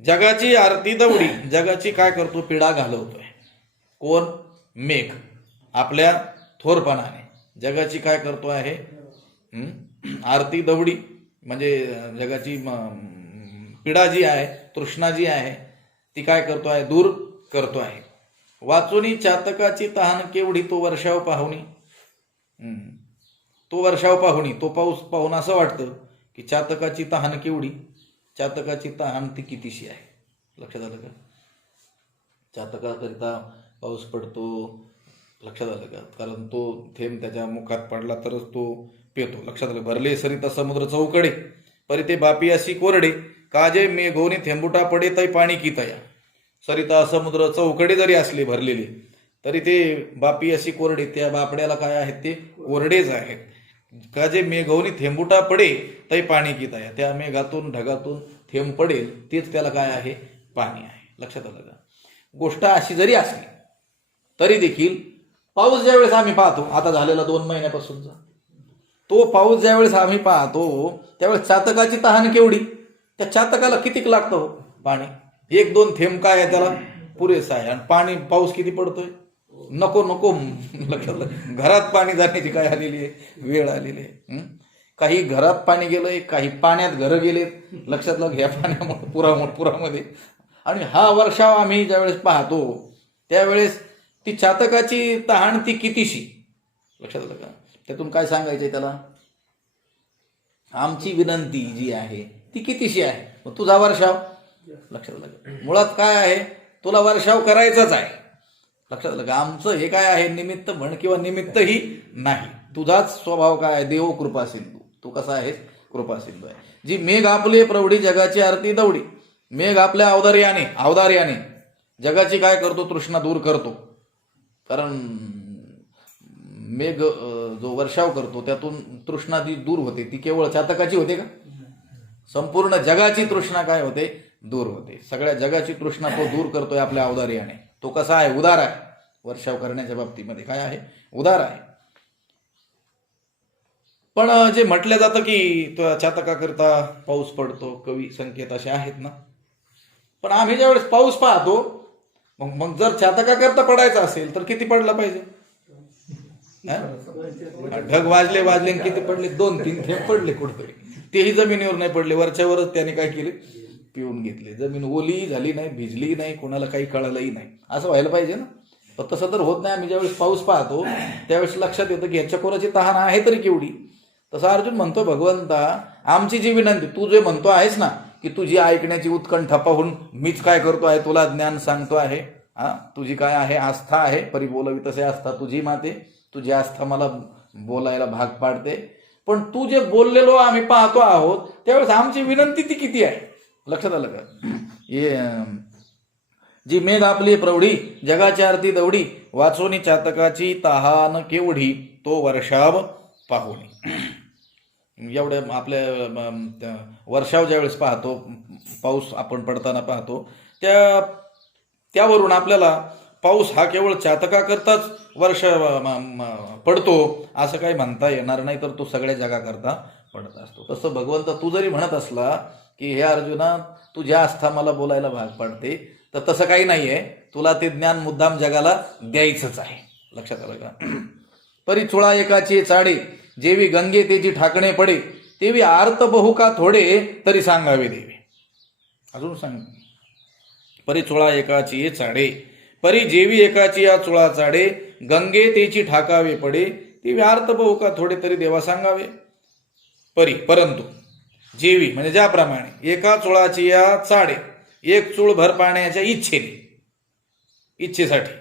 जगाची आरती दवडी, जगाची काय करतो? पीडा घालवतोय. कोण? मेघ आपल्या थोरपणाने जगाची काय करतो आहे? आरती दवडी म्हणजे जगाची पीडा जी आहे, तृष्णा जी आहे ती काय करतो आहे? दूर करतो आहे. वाचुनी चातकाची तहान केवढी तो वर्षाव पाहुणी. तो वर्षाव पाहुणी, तो पाऊस पाहून असं वाटतं की चातकाची तहान केवढी, चातकाची तहान ती कितीशी आहे. लक्षात आलं का? चातकाकरिता पाऊस पडतो. लक्षात आलं का? कारण तो थेंब त्याच्या मुखात पडला तरच तो पेतो. लक्षात आलं? भरले सरिता समुद्र चौकडे परी ते बापी अशी कोरडे काजे मेघोनी थेंबुटा पडे तै पाणी की तया. सरिता समुद्र चौकडे जरी असली भरलेली तरी ते बापी अशी कोरडे, त्या बापड्याला काय आहेत ते कोरडेच आहेत. का जे मेघवनी थेंबुटा पडे तै पाणी गीत आहे, त्या मेघातून ढगातून थेंब पडेल तेच त्याला काय आहे, पाणी आहे. लक्षात आलं का? गोष्ट अशी जरी असली तरी देखील पाऊस ज्यावेळेस आम्ही पाहतो, आता झालेला 2 महिन्यापासूनचा तो पाऊस ज्यावेळेस आम्ही पाहतो त्यावेळेस चातकाची तहान केवढी, त्या चातकाला कितीक लागतं हो पाणी? 1-2 थेंब काय आहे त्याला पुरेसा आहे. आणि पाणी पाऊस किती पडतोय, नको नको. लक्षात, घरात पाणी जाण्याची काय आलेली आहे, वेळ आलेली आहे. काही घरात पाणी गेलंय, काही पाण्यात घरं गेलेत. लक्षात लाग, ह्या पाण्यामुळे पुरामध्ये. आणि हा वर्षाव आम्ही ज्यावेळेस पाहतो त्यावेळेस ती चातकाची तहान ती कितीशी. लक्षात आलं का? त्यातून काय सांगायचंय त्याला, आमची विनंती जी आहे ती कितीशी आहे. मग तुझा वर्षाव, लक्षात आलं, मुळात काय आहे, तुला वर्षाव करायचाच आहे. लक्षात आलं का? आमचं हे काय आहे, निमित्त म्हण किंवा निमित्तही नाही. तुझाच स्वभाव काय आहे, देव कृपा सिंधू. तू कसा आहेस, कृपा सिंधू आहे. जी मेघ आपले प्रौढी जगाची आरती दौडी. मेघ आपल्या अवदार्याने जगाची काय करतो, तृष्णा दूर करतो. कारण मेघ जो वर्षाव करतो त्यातून तृष्णा ती दूर होते. ती केवळ चातकाची होते का? संपूर्ण जगाची तृष्णा काय होते, दूर होते. सगळ्या जगाची तृष्णा तो दूर करतोय आपल्या अवदार्याने. तो कसा आहे, उदार आहे. वर्षाव करण्याच्या बाबतीमध्ये काय आहे, उदार आहे. पण जे म्हटलं जातं की चातकाकरता पाऊस पडतो, कवी संकेत असे आहेत ना. पण आम्ही ज्यावेळेस पाऊस पाहतो मग जर चातकाकरता पडायचा असेल तर किती पडला पाहिजे? ढग वाजले किती पडले, 2-3 थेंब पडले कुठतरी. तेही जमिनीवर नाही पडले, वरच्यावरच त्याने काय केले, पिऊन घेतले. जमीन ओली झाली नाही, भिजली नाही, कोणाला काही कळालंही नाही. असं व्हायला पाहिजे ना. पण तसं तर होत नाही. आम्ही ज्यावेळेस पाऊस पाहतो त्यावेळेस लक्षात येतं की ह्याच्या कोणाची तहान आहे तरी केवढी. तसा अर्जुन म्हणतो, भगवंता आमची जी विनंती, तू जे म्हणतो आहेस ना की तुझी ऐकण्याची उत्कंठा पाहून मीच काय करतो आहे, तुला ज्ञान सांगतो आहे. तुझी काय आहे, आस्था आहे. परी बोलवी तसे आस्था तुझी माते. तुझी आस्था मला बोलायला भाग पाडते. पण तू जे बोललेलो आम्ही पाहतो आहोत त्यावेळेस आमची विनंती ती किती आहे. लक्षात आलं का? जी मेघ आपली प्रौढी जगाची आरती दौडी. वाचोनी चातकाची तहान केवढी, तो वर्षाव पाहुणी. एवढ्या आपल्या वर्षाव ज्यावेळेस पाहतो, पाऊस आपण पडताना पाहतो, त्यावरून आपल्याला पाऊस हा केवळ चातकाकरताच वर्ष पडतो असं काही म्हणता येणार नाही. तर तो सगळ्या जगाकरता पडत असतो. तसं भगवंत तू जरी म्हणत असला की हे अर्जुना तुझ्या आस्था मला बोलायला भाग पडते, तर तसं काही नाहीये. तुला ते ज्ञान मुद्दाम जगाला द्यायचंच आहे. लक्षात आलं का? परी चुळा एकाची चाडे, जेवी गंगे तेची ठाकणे पडे, तेवी आर्त बहु का थोडे, तरी सांगावे देवे. अजून सांग. परी चुळा एकाची चाडे, परी जेवी एकाची या चुळा चाडे, गंगे तेची ठाकावे पडे, तेवी आर्त बहु का थोडे, तरी देवा सांगावे. परी परंतु, जेवी म्हणजे ज्याप्रमाणे, एका चुळाची या चाडे, एक चूळ भर पाण्याच्या इच्छेसाठी,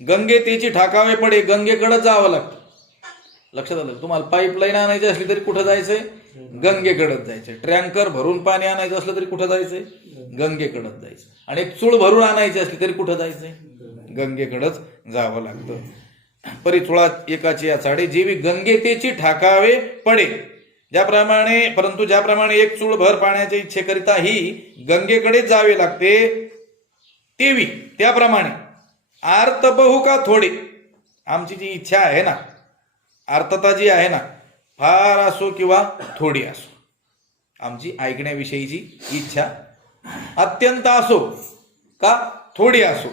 गंगे तेची ठाकावे पडे, गंगेकडे जावं लागतं. लक्षात आलं? तुम्हाला पाईपलाईन आणायची असली तरी कुठं जायचंय, गंगेकडंच जायचंय. ट्रँकर भरून पाणी आणायचं असलं तरी कुठं जायचंय, गंगेकडंच जायचं. आणि एक चूळ भरून आणायची असली तरी कुठं जायचंय, गंगेकडंच जावं लागतं. परी चुळा एकाची या चाडे, जेवी गंगे तेची ठाकावे पडे, ज्याप्रमाणे, परंतु ज्याप्रमाणे एक चूळ भर पाण्याच्या इच्छेकरिता ही गंगेकडेच जावे लागते, तेवी त्याप्रमाणे आर्त बहु का थोडे, आमची जी इच्छा आहे ना, आर्तता जी आहे ना, फार असो किंवा थोडी असो, आमची ऐकण्याविषयीची इच्छा अत्यंत असो का थोडी असो,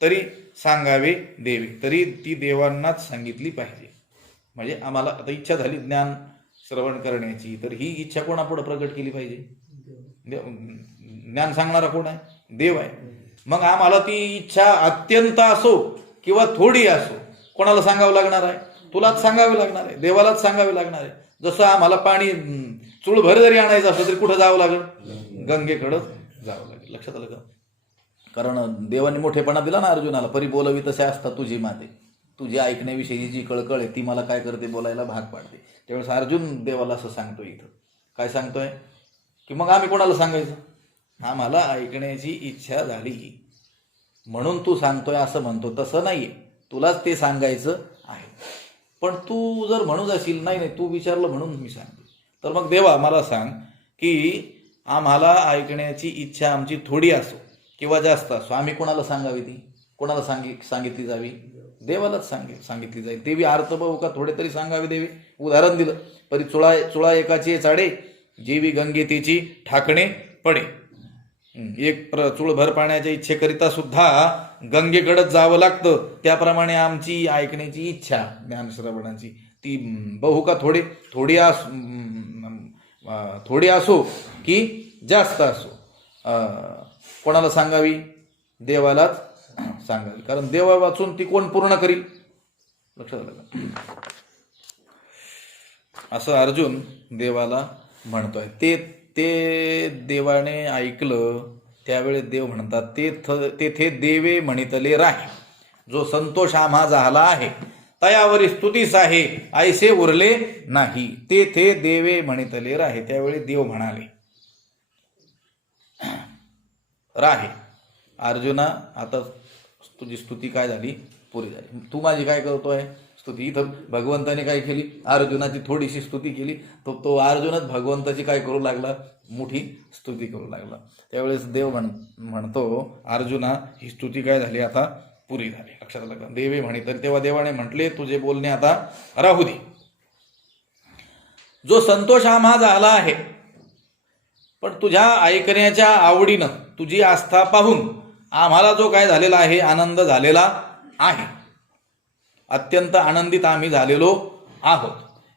तरी सांगावे देवे. तरी ती देवांनाच सांगितली पाहिजे. म्हणजे आम्हाला आता इच्छा झाली ज्ञान श्रवण करण्याची, तर ही इच्छा कोणापुढे प्रगट केली पाहिजे? ज्ञान सांगणारा कोण आहे? देव आहे. मग आम्हाला ती इच्छा अत्यंत असो किंवा थोडी असो कोणाला सांगावं लागणार आहे? तुलाच सांगावे लागणार आहे, देवालाच सांगावे लागणार आहे. जसं आम्हाला पाणी चूळभर जरी आणायचं असलं तरी कुठं जावं लागेल? गंगेकडं जावं लागेल. लक्षात आलं का? कारण देवाने मोठेपणा दिला ना अर्जुनाला, परी बोलवी तसे असता तुझी माते. तुझी ऐकण्याविषयी जी कळकळ आहे ती मला काय करते, बोलायला भाग पाडते. त्यावेळेस अर्जुन देवाला असं सांगतोय. इथं काय सांगतोय की मग आम्ही कोणाला सांगायचं? आम्हाला ऐकण्याची इच्छा झाली म्हणून तू सांगतोय असं म्हणतो, तसं नाहीये. तुलाच ते सांगायचं आहे. पण तू जर म्हणूच असेल नाही नाही तू विचारलं म्हणून मी सांगतो, तर मग देवा मला सांग की आम्हाला ऐकण्याची इच्छा आमची थोडी असो किंवा जास्त असो, आम्ही कोणाला सांगावी ती? कोणाला सांगितली जावी? देवालाच सांगितली जाईल. देवी अर्थ बहु का थोडे तरी सांगावे देवी. उदाहरण दिलं, परी चुळा एकाची चाडे, जेवी गंगेतीची ठाकणे पडे. एक चूळ भर पाण्याच्या इच्छेकरिता सुद्धा गंगेकडंच जावं लागतं. त्याप्रमाणे आमची ऐकण्याची इच्छा ज्ञानश्रवणाची ती बहु का थोडी असो की जास्त असो, कोणाला सांगावी? देवालाच सांगावी. कारण देवा वाचून ती कोण पूर्ण करील? लक्षात आलं का? असं अर्जुन देवाला म्हणतोय. ते देवाने ऐकलं. त्यावेळी देव म्हणतात तेथे देवे म्हणितले राहे, जो संतोष आम्हा झाला आहे तयावरी स्तुतीस आहे, ऐसे उरले नाही. तेथे देवे म्हणितले राहे. त्यावेळी देव म्हणाले राहे, अर्जुना आता तुझी स्तुती काय झाली? पुरी झाली. तू माझी काय करतोय स्तुती? इथं भगवंताने काय केली? अर्जुनाची थोडीशी स्तुती केली. तो अर्जुनच भगवंताची काय करू लागला? मोठी स्तुती करू लागला. त्यावेळेस देव म्हणतो अर्जुना ही स्तुती काय झाली? आता पुरी झाली. लक्षात आलं का? देवे म्हणे तर तेव्हा देवाने म्हटले तुझे बोलणे आता राहू दे. जो संतोष आम्हा झाला आहे, पण तुझ्या ऐकण्याच्या आवडीनं तुझी आस्था पाहून आम्हाला जो काय झालेला आहे, आनंद झालेला आहे. अत्यंत आनंदित आम्ही झालेलो आहोत.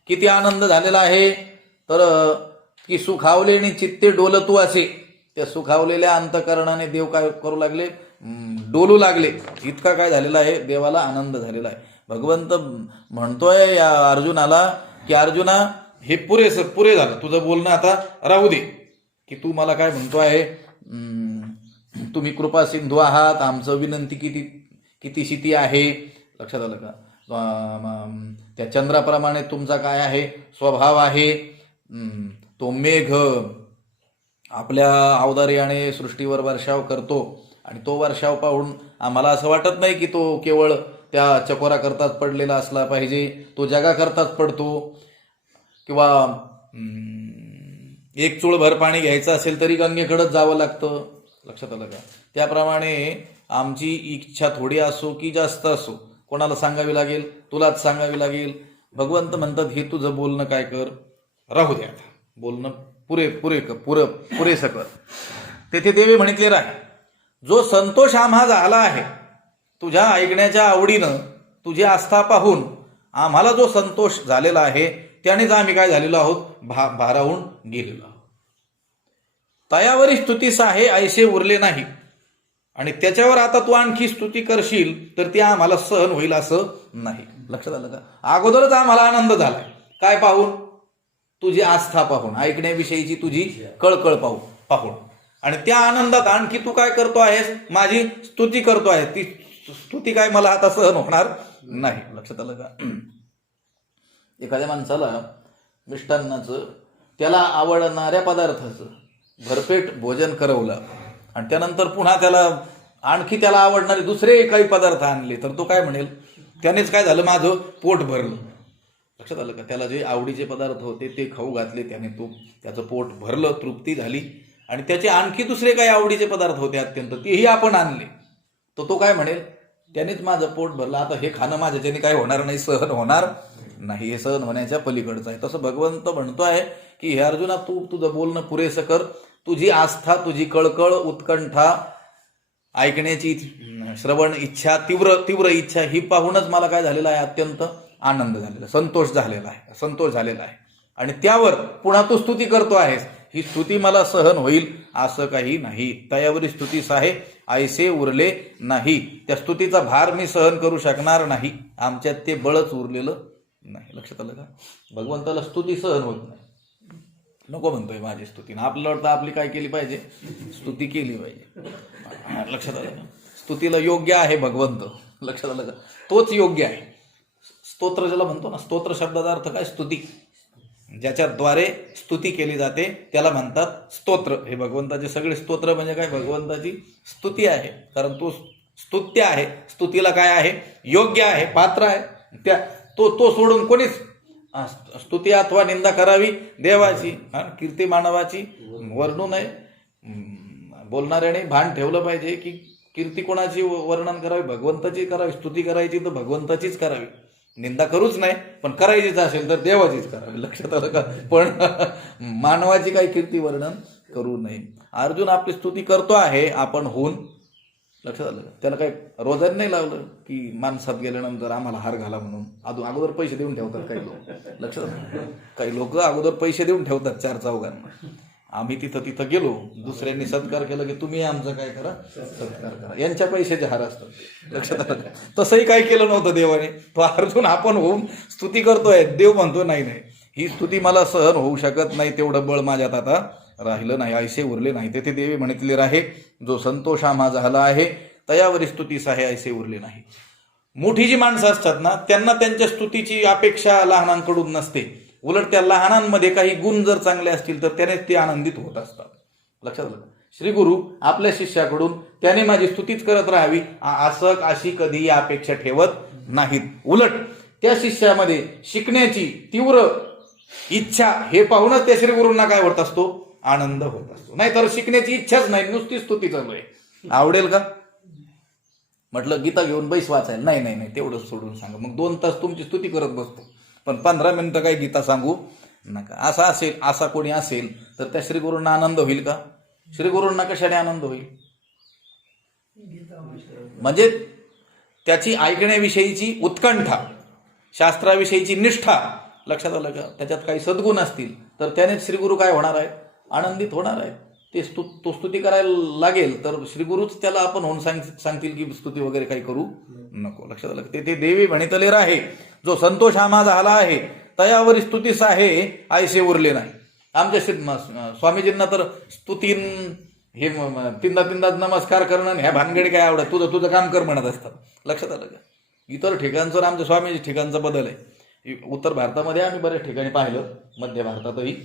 किती आनंद झालेला आहे? तर की सुखावले आणि चित्ते डोलतू असे. त्या सुखावलेल्या अंतकरणाने देव काय करू लागले? डोलू लागले. इतका काय झालेला आहे? देवाला आनंद झालेला आहे. भगवंत म्हणतोय या अर्जुनाला की अर्जुना हे पुरे झालं, तुझं बोलणं आता राहू दे. की तू मला काय म्हणतो आहे? तुम्ही कृपा सिंधू आहात, आमचं विनंती किती शिती आहे. लक्षात आलं का? त्या चंद्राप्रमाणे तुमचा काय आहे? स्वभाव आहे. तो मेघ आपल्या औदार्याने सृष्टीवर वर्षाव करतो आणि तो वर्षाव पाहून आम्हाला असं वाटत नाही की तो केवळ त्या चकोरा करताच पडलेला असला पाहिजे. तो जगा करताच पडतो. किंवा एक चूळ भर पाणी घ्यायचं असेल तरी गंगेकडंच जावं लागतं. लक्षात आलं का? त्याप्रमाणे आमची इच्छा थोडी असो की जास्त असो, कोणाला सांगावी लागेल? तुलाच सांगावी लागेल. भगवंत म्हणतात हे तुझं बोलणं काय कर? राहू दे. आता बोलणं पुरेसं कर. तेथे देवे म्हणितले राहे, जो संतोष आम्हा झाला आहे तुझ्या ऐकण्याच्या आवडीनं तुझी आस्था पाहून आम्हाला जो संतोष झालेला आहे त्यानेच आम्ही काय झालेलो आहोत? भारावून गेलेलो आहोत. तयावरी स्तुतीस आहे, ऐसे उरले नाही. आणि त्याच्यावर आता तू आणखी स्तुती करशील तर ती आम्हाला सहन होईल असं नाही. लक्षात आलं का? अगोदरच आम्हाला आनंद झालाय. काय पाहून? तुझी आस्था पाहून, ऐकण्याविषयीची तुझी कळकळ पाहून. आणि त्या आनंदात आणखी तू काय करतो आहेस? माझी स्तुती करतो आहे. ती स्तुती काय मला आता सहन होणार नाही. लक्षात आलं का? एखाद्या माणसाला मिष्टान्नाचं, त्याला आवडणाऱ्या पदार्थाचं भरपेट भोजन करवलं आणि त्यानंतर पुन्हा त्याला आवडणारे दुसरे काही पदार्थ आणले तर तो काय म्हणेल? त्यानेच काय झालं? माझं पोट भरलं. लक्षात आलं का? त्याला जे आवडीचे पदार्थ होते ते खाऊ घातले त्याने, त्याचं पोट भरलं, तृप्ती झाली. आणि त्याचे आणखी दुसरे काही आवडीचे पदार्थ होते अत्यंत, तेही आपण आणले तर तो काय म्हणेल? त्यानेच माझं पोट भरलं, आता हे खाणं माझ्याच्याने काय होणार नाही, सहन होणार नाही. हे सहन होण्याच्या पलीकडचं आहे. तसं भगवंत म्हणतो आहे की हे अर्जुना तू तुझं बोलणं पुरेसं कर. तुझी आस्था, तुझी कळकळ, उत्कंठा, ऐकण्याची श्रवण इच्छा, तीव्र इच्छा ही पाहूनच मला काय झालेलं आहे? अत्यंत आनंद झालेला, संतोष झालेला आहे. आणि त्यावर पुन्हा तू स्तुती करतो आहेस. ही स्तुती मला सहन होईल असं काही नाही. तयावरी स्तुतीस आहे, ऐसे उरले नाही. त्या स्तुतीचा भार मी सहन करू शकणार नाही. आमच्यात ते बळच उरलेलं नाही. लक्षात आलं का? भगवंताला स्तुती सहन होत नाही. नको म्हणतोय माझी स्तुती. आपल्याला वाटतं आपली काय केली पाहिजे? स्तुती केली पाहिजे. लक्षात आलं का? स्तुतीला योग्य आहे भगवंत. लक्षात आलं का? तोच योग्य आहे. स्तोत्र ज्याला म्हणतो ना, स्तोत्र शब्दाचा अर्थ काय? स्तुती. ज्याच्याद्वारे स्तुती केली जाते त्याला म्हणतात स्तोत्र. हे भगवंताचे सगळे स्तोत्र म्हणजे काय? भगवंताची स्तुती आहे. कारण तो स्तुत्य आहे, स्तुतीला काय आहे, योग्य आहे, पात्र आहे. त्या तो सोडून कोणीच स्तुती अथवा निंदा करावी देवाची, कीर्ती मानवाची वर्णू नये. बोलणाऱ्याने भान ठेवलं पाहिजे की कीर्ती कोणाची वर्णन करावी, भगवंताची करावी. स्तुती करायची तर भगवंताचीच करावी, निंदा करूच नाही, पण करायचीच असेल तर देवाचीच करावी. लक्षात आलं का? पण मानवाची काही कीर्ती वर्णन करू नये. अर्जुन आपली स्तुती करतो आहे आपण होऊन. लक्षात आलं का? त्याला काही रोजाने नाही लावलं की माणसात गेल्यानंतर आम्हाला हार घाला म्हणून. अगोदर पैसे देऊन ठेवतात काही लोक. लक्षात आलं? काही लोक अगोदर पैसे देऊन ठेवतात चार चौघांना. आम्ही तिथं गेलो, दुसऱ्यांनी सत्कार केला की तुम्ही आमचा काय करा, सत्कार करा. यांच्या पैशाचे हार असतात. लक्षात आलं? तसंही काही केलं नव्हतं देवाने. तो अर्जुन आपण होऊन स्तुती करतोय, देव म्हणतो नाही ही स्तुती मला सहन होऊ शकत नाही, तेवढं बळ माझ्यात आता राहिलं नाही, ऐसे उरले नाही. तेथे देवी म्हणितले राहे, जो संतोष आम्हा झाला आहे तयावरी स्तुतीस आहे, ऐसे उरले नाही. मोठी जी माणसं असतात ना, त्यांना त्यांच्या स्तुतीची अपेक्षा लहानांकडून नसते. उलट त्या लहानांमध्ये काही गुण जर चांगले असतील तर त्याने ते आनंदित होत असतात. लक्षात आलं? श्री गुरु आपल्या शिष्याकडून त्याने माझी स्तुतीच करत राहावी अशी कधी अपेक्षा ठेवत नाहीत. उलट त्या शिष्यामध्ये शिकण्याची तीव्र इच्छा हे पाहूनच त्या श्री गुरूंना काय होत असतो, आनंद होत असतो. नाहीतर शिकण्याची इच्छाच नाही, नुसती स्तुती चालू आहे. आवडेल का? म्हटलं गीता घेऊन बैस वाचायला, नाही तेवढंच सोडून सांगा. मग 2 तास तुमची स्तुती करत बसतो, पण 15 मिनिटं काही गीता सांगू नका. असा कोणी असेल तर त्या श्री गुरूंना आनंद होईल का? श्री गुरूंना कशाने आनंद होईल? म्हणजे त्याची ऐकण्याविषयीची उत्कंठा, शास्त्राविषयीची निष्ठा. लक्षात आलं का? त्याच्यात काही सद्गुण असतील तर त्यानेच श्रीगुरु काय होणार आहे, आनंदित होणार आहे. तो स्तुती करायला लागेल तर श्रीगुरूच त्याला आपण होऊन सांगतील की स्तुती वगैरे काही करू नको. लक्षात आलं? ते देवी म्हणितले राहे, जो संतोष आम्हा झाला आहे तयावरी स्तुतीस आहे, ऐसे उरले नाही. आमच्या स्वामीजींना तर स्तुतीन हे तीनदा नमस्कार करणं ह्या भानगडी काय आवडत, तुझं काम कर म्हणत असतात. लक्षात आलं का? इतर ठिकाणचं आमच्या स्वामीजी ठिकाणचा बदल आहे. उत्तर भारतामध्ये आम्ही बऱ्याच ठिकाणी पाहिलं, मध्य भारतातही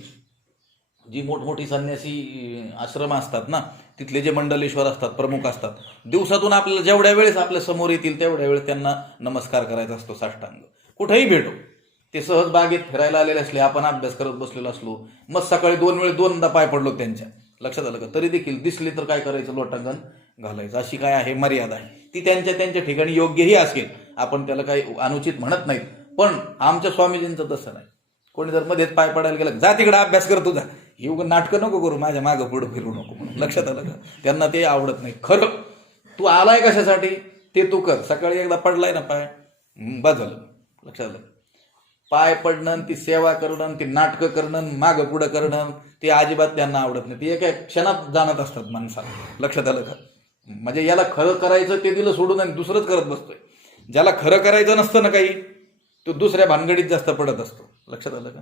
जी मोठमोठी संन्यासी आश्रम असतात ना, तिथले जे मंडलेश्वर असतात, प्रमुख असतात, दिवसातून आपल्याला जेवढ्या वेळेस आपल्या समोर येतील तेवढ्या वेळेस त्यांना नमस्कार करायचा असतो साष्टांग. कुठेही भेटो, ते सहज बागेत फिरायला आलेले असले, आपण अभ्यास करत बसलेलो असलो, मग सकाळी 2 पाय पडलो त्यांच्या. लक्षात आलं का? तरी देखील दिसले तर काय करायचं, लोटांगण घालायचं. अशी काय आहे मर्यादा आहे. ती त्यांच्या ठिकाणी योग्यही असेल, आपण त्याला काही अनुचित म्हणत नाहीत. पण आमच्या स्वामीजींचं तसं नाही. कोणी जर मध्येच पाय पडायला गेलं, जा तिकडे अभ्यास कर तुझा, हे उगा नाटकं नको करू, माझ्या मागं पुढं फिरू नको म्हणून. लक्षात आलं का? त्यांना ते आवडत नाही. खरं तू आलाय कशासाठी ते तू कर. सकाळी एकदा पडलाय ना पाय, बस झालं. लक्षात आलं? पाय पडणं, ती सेवा करणं, ती नाटकं करणं, मागं पुढं करणं, ते अजिबात त्यांना आवडत नाही. ते एका क्षणात जाणत असतात माणसाला. लक्षात आलं का? म्हणजे याला खरं करायचं ते दिलं सोडून आणि दुसरंच करत बसतोय. ज्याला खरं करायचं नसतं ना काही, तो दुसऱ्या भानगडीत जास्त पडत असतो. लक्षात आलं का?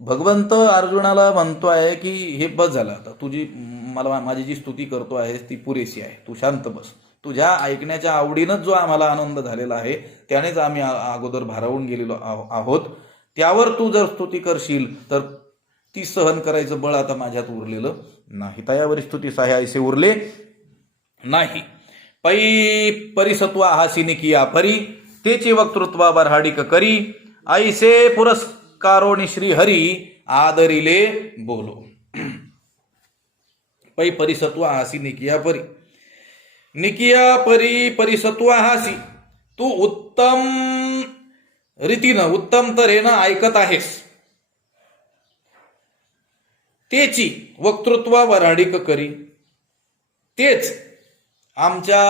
भगवंत अर्जुनाला म्हणतो आहे की हे बस झालं आता, माझी जी स्तुती करतो आहे ती पुरेशी आहे, तू शांत बस. तुझ्या ऐकण्याच्या आवडीनंच जो आम्हाला आनंद झालेला आहे त्यानेच आम्ही अगोदर भारावून गेलेलो आहोत. त्यावर तू जर स्तुती करशील तर ती सहन करायचं बळ आता माझ्यात उरलेलं नाही. तयावरी स्तुती सहाय ऐसे उरले नाही. पै परिसत्व हासिनी किया परी, तेचे वक्तृत्वा बरहाडिक करी, ऐसे पुरस्कारोनी श्री हरी आदरिले बोलो. पै परिसत्व हासी निकिया परी, निकिया परी परिसत्व हासी. तू उत्तम रीतीनं, उत्तम तऱ्हेनं ऐकत आहेस, तेची वक्तृत्व वराडिक करी. तेच आमच्या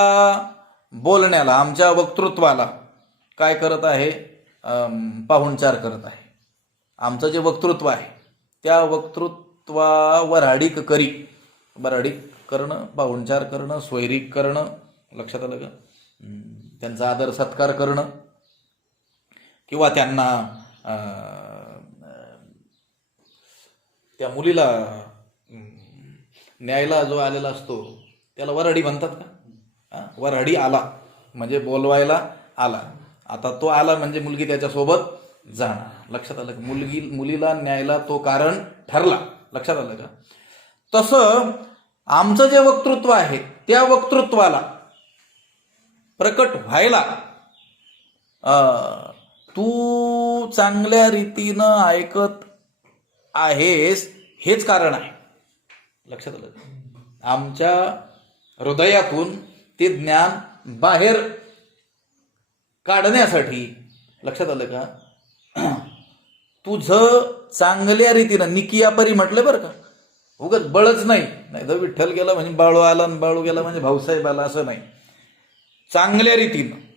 बोलण्याला, आमच्या वक्तृत्वाला काय करत आहे, पाहुणचार करत आहे. आमचं जे वक्तृत्व आहे त्या वक्तृत्वावर हाडिक करी. बराडिक करणं, पाहुणचार करणं, स्वैरिक करणं. लक्षात आलं का? त्यांचा आदर सत्कार करणं, किंवा त्यांना त्या मुलीला न्यायला जो आलेला असतो त्याला वराडी म्हणतात का? वराडी आला म्हणजे बोलवायला आला. आता तो आला म्हणजे मुलगी त्याच्यासोबत जाणार. लक्षात आलं का? मुलीला न्यायला तो कारण ठरला. लक्षात आलं का? तसं आमचं जे वक्तृत्व आहे त्या वक्तृत्वाला प्रकट व्हायला तू चांगल्या रीतीनं ऐकत आहेस हेच कारण आहे. लक्षात आलं? आमच्या हृदयातून ते ज्ञान बाहेर काढण्यासाठी, लक्षात आलं का, तुझं चांगल्या रीतीनं निकियापरी म्हटलं बरं का, उगाच बळच नाही, नाही तर विठ्ठल गेला म्हणजे बाळू आला आणि बाळू गेला म्हणजे भाऊसाहेब आला असं नाही. चांगल्या रीतीनं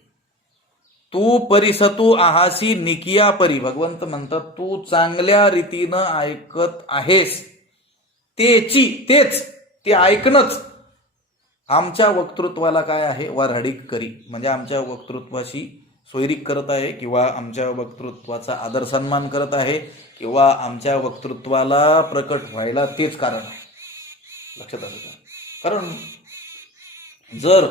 तू परिसतू आहासी निकिया परी, भगवंत म्हणतात तू चांगल्या रीतीनं ऐकत आहेस, तेच ते ऐकणंच आमच्या वक्तृत्वाला काय आहे, वऱ्हाडीक करी, म्हणजे आमच्या वक्तृत्वाशी सोयरीक करत आहे, किंवा आमच्या वक्तृत्वाचा आदर सन्मान करत आहे, किंवा आमच्या वक्तृत्वाला प्रकट व्हायला तेच कारण आहे. लक्षात आलं का? कारण जर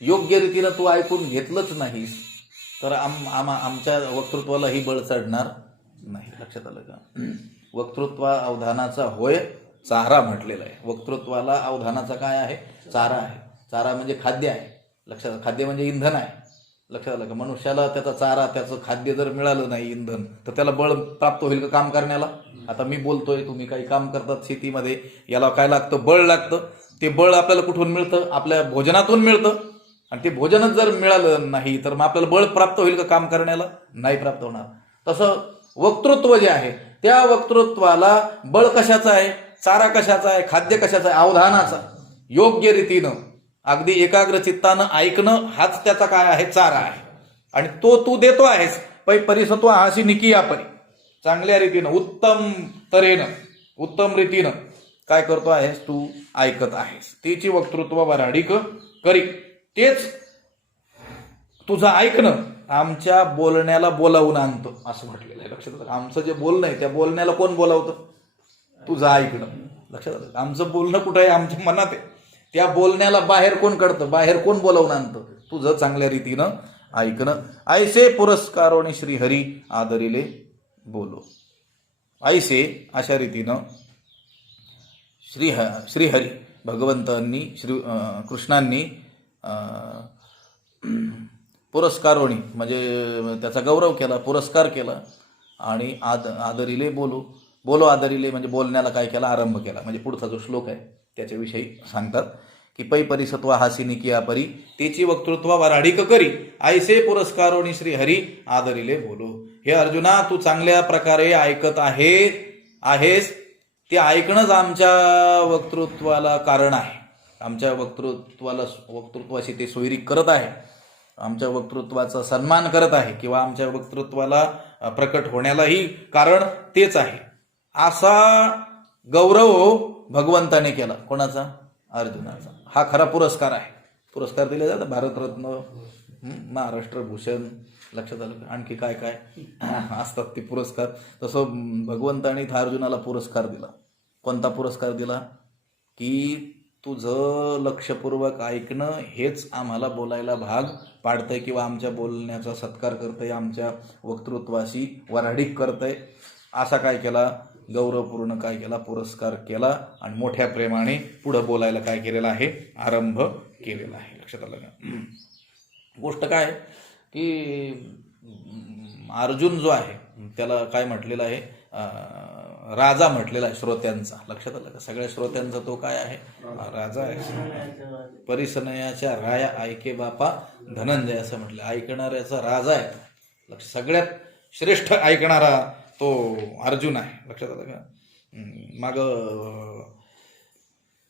योग्य रीतीनं तू ऐकून घेतलंच नाहीस तर आमच्या वक्तृत्वाला ही बळ चढणार नाही. लक्षात आलं का? वक्तृत्वा अवधानाचा होय चारा म्हटलेला आहे. वक्तृत्वाला अवधानाचा काय आहे? चारा आहे. चारा म्हणजे खाद्य आहे. लक्षात, खाद्य म्हणजे इंधन आहे. लक्षात आलं का? मनुष्याला त्याचा चारा, त्याचं खाद्य जर मिळालं नाही, इंधन, तर त्याला बळ प्राप्त होईल का काम करण्याला? आता मी बोलतोय, तुम्ही काही काम करतात शेतीमध्ये, याला काय लागतं? बळ लागतं. ते बळ आपल्याला कुठून मिळतं? आपल्या भोजनातून मिळतं. आणि ते भोजनच जर मिळालं नाही तर मग आपल्याला बळ प्राप्त होईल का काम करण्याला? नाही प्राप्त होणार. तसं वक्तृत्व जे आहे त्या वक्तृत्वाला बळ कशाचं आहे? चारा कशाचा आहे? खाद्य कशाचं आहे? अवधानाचा. योग्य रीतीनं अगदी एकाग्र चित्तानं ऐकणं हाच त्याचा काय आहे? चारा आहे. आणि तो तू देतो आहेस. परिसत्व आहासी निकिया परी, चांगल्या रीतीनं, उत्तम तऱ्हेनं, उत्तम रीतीनं काय करतो आहेस? तू ऐकत आहेस. तिची वक्तृत्व वऱ्हाडीक करी, तेच तुझं ऐकणं आमच्या बोलण्याला बोलावून आणतं असं म्हटलेलं आहे. लक्षात आलं? आमचं जे बोलणं आहे त्या बोलण्याला कोण बोलावतं? तुझं ऐकणं. लक्षात आलं? आमचं बोलणं कुठं आहे? आमच्या मनात आहे. त्या बोलण्याला बाहेर कोण काढतं? बाहेर कोण बोलावून आणतं? तुझं चांगल्या रीतीनं ऐकणं. ऐसे पुरस्कारोनी श्रीहरी आदरिले बोलो. ऐसे अशा रीतीनं श्रीहरी भगवंतांनी, कृष्णांनी पुरस्कारोणी म्हणजे त्याचा गौरव केला, पुरस्कार केला. आणि आदरिले बोलो आदरिले म्हणजे बोलण्याला काय केला? आरंभ केला. म्हणजे पुढचा जो श्लोक आहे त्याच्याविषयी सांगतात की पै परिसत्व हासी निकिया परी, तेची वक्तृत्व वऱ्हाडीक करी, ऐसे पुरस्कारोणी श्री हरी आदरिले बोलो. हे अर्जुना, तू चांगल्या प्रकारे ऐकत आहेस. ते ऐकणंच आमच्या वक्तृत्वाला कारण आहे. आमच्या वक्तृत्वाशी ते सोयरीक करत आहे, आमच्या वक्तृत्वाचा सन्मान करत आहे, किंवा आमच्या वक्तृत्वाला प्रकट होण्यालाही कारण तेच आहे. असा गौरव भगवंताने केला. कोणाचा? अर्जुनाचा. हा खरा पुरस्कार आहे. पुरस्कार दिले जातात, भारतरत्न, महाराष्ट्र भूषण. लक्षात आलं? आणखी काय काय असतात ते पुरस्कार. तसं भगवंताने अर्जुनाला पुरस्कार दिला. कोणता पुरस्कार दिला? की तुझं लक्षपूर्वक ऐकणं हेच आम्हाला बोलायला भाग पाडतंय, किंवा आमच्या बोलण्याचा सत्कार करतंय, आमच्या वक्तृत्वाशी वऱ्हाडीक करतंय. असा काय केला? गौरवपूर्ण काय केला? पुरस्कार केला. आणि मोठ्या प्रेमाने पुढं बोलायला काय केलेलं आहे? आरंभ केलेला आहे. लक्षात आलं का? गोष्ट काय आहे की अर्जुन जो आहे त्याला काय म्हटलेलं आहे? राजा म्हटलेला आहे श्रोत्यांचा. लक्षात आलं का? सगळ्या श्रोत्यांचा तो काय आहे? राजा आहे. परिसनयाच्या राया ऐके बापा धनंजय असं म्हटलं. ऐकणाऱ्याचा राजा आहे. सगळ्यात श्रेष्ठ ऐकणारा तो अर्जुन आहे. लक्षात आलं का? मग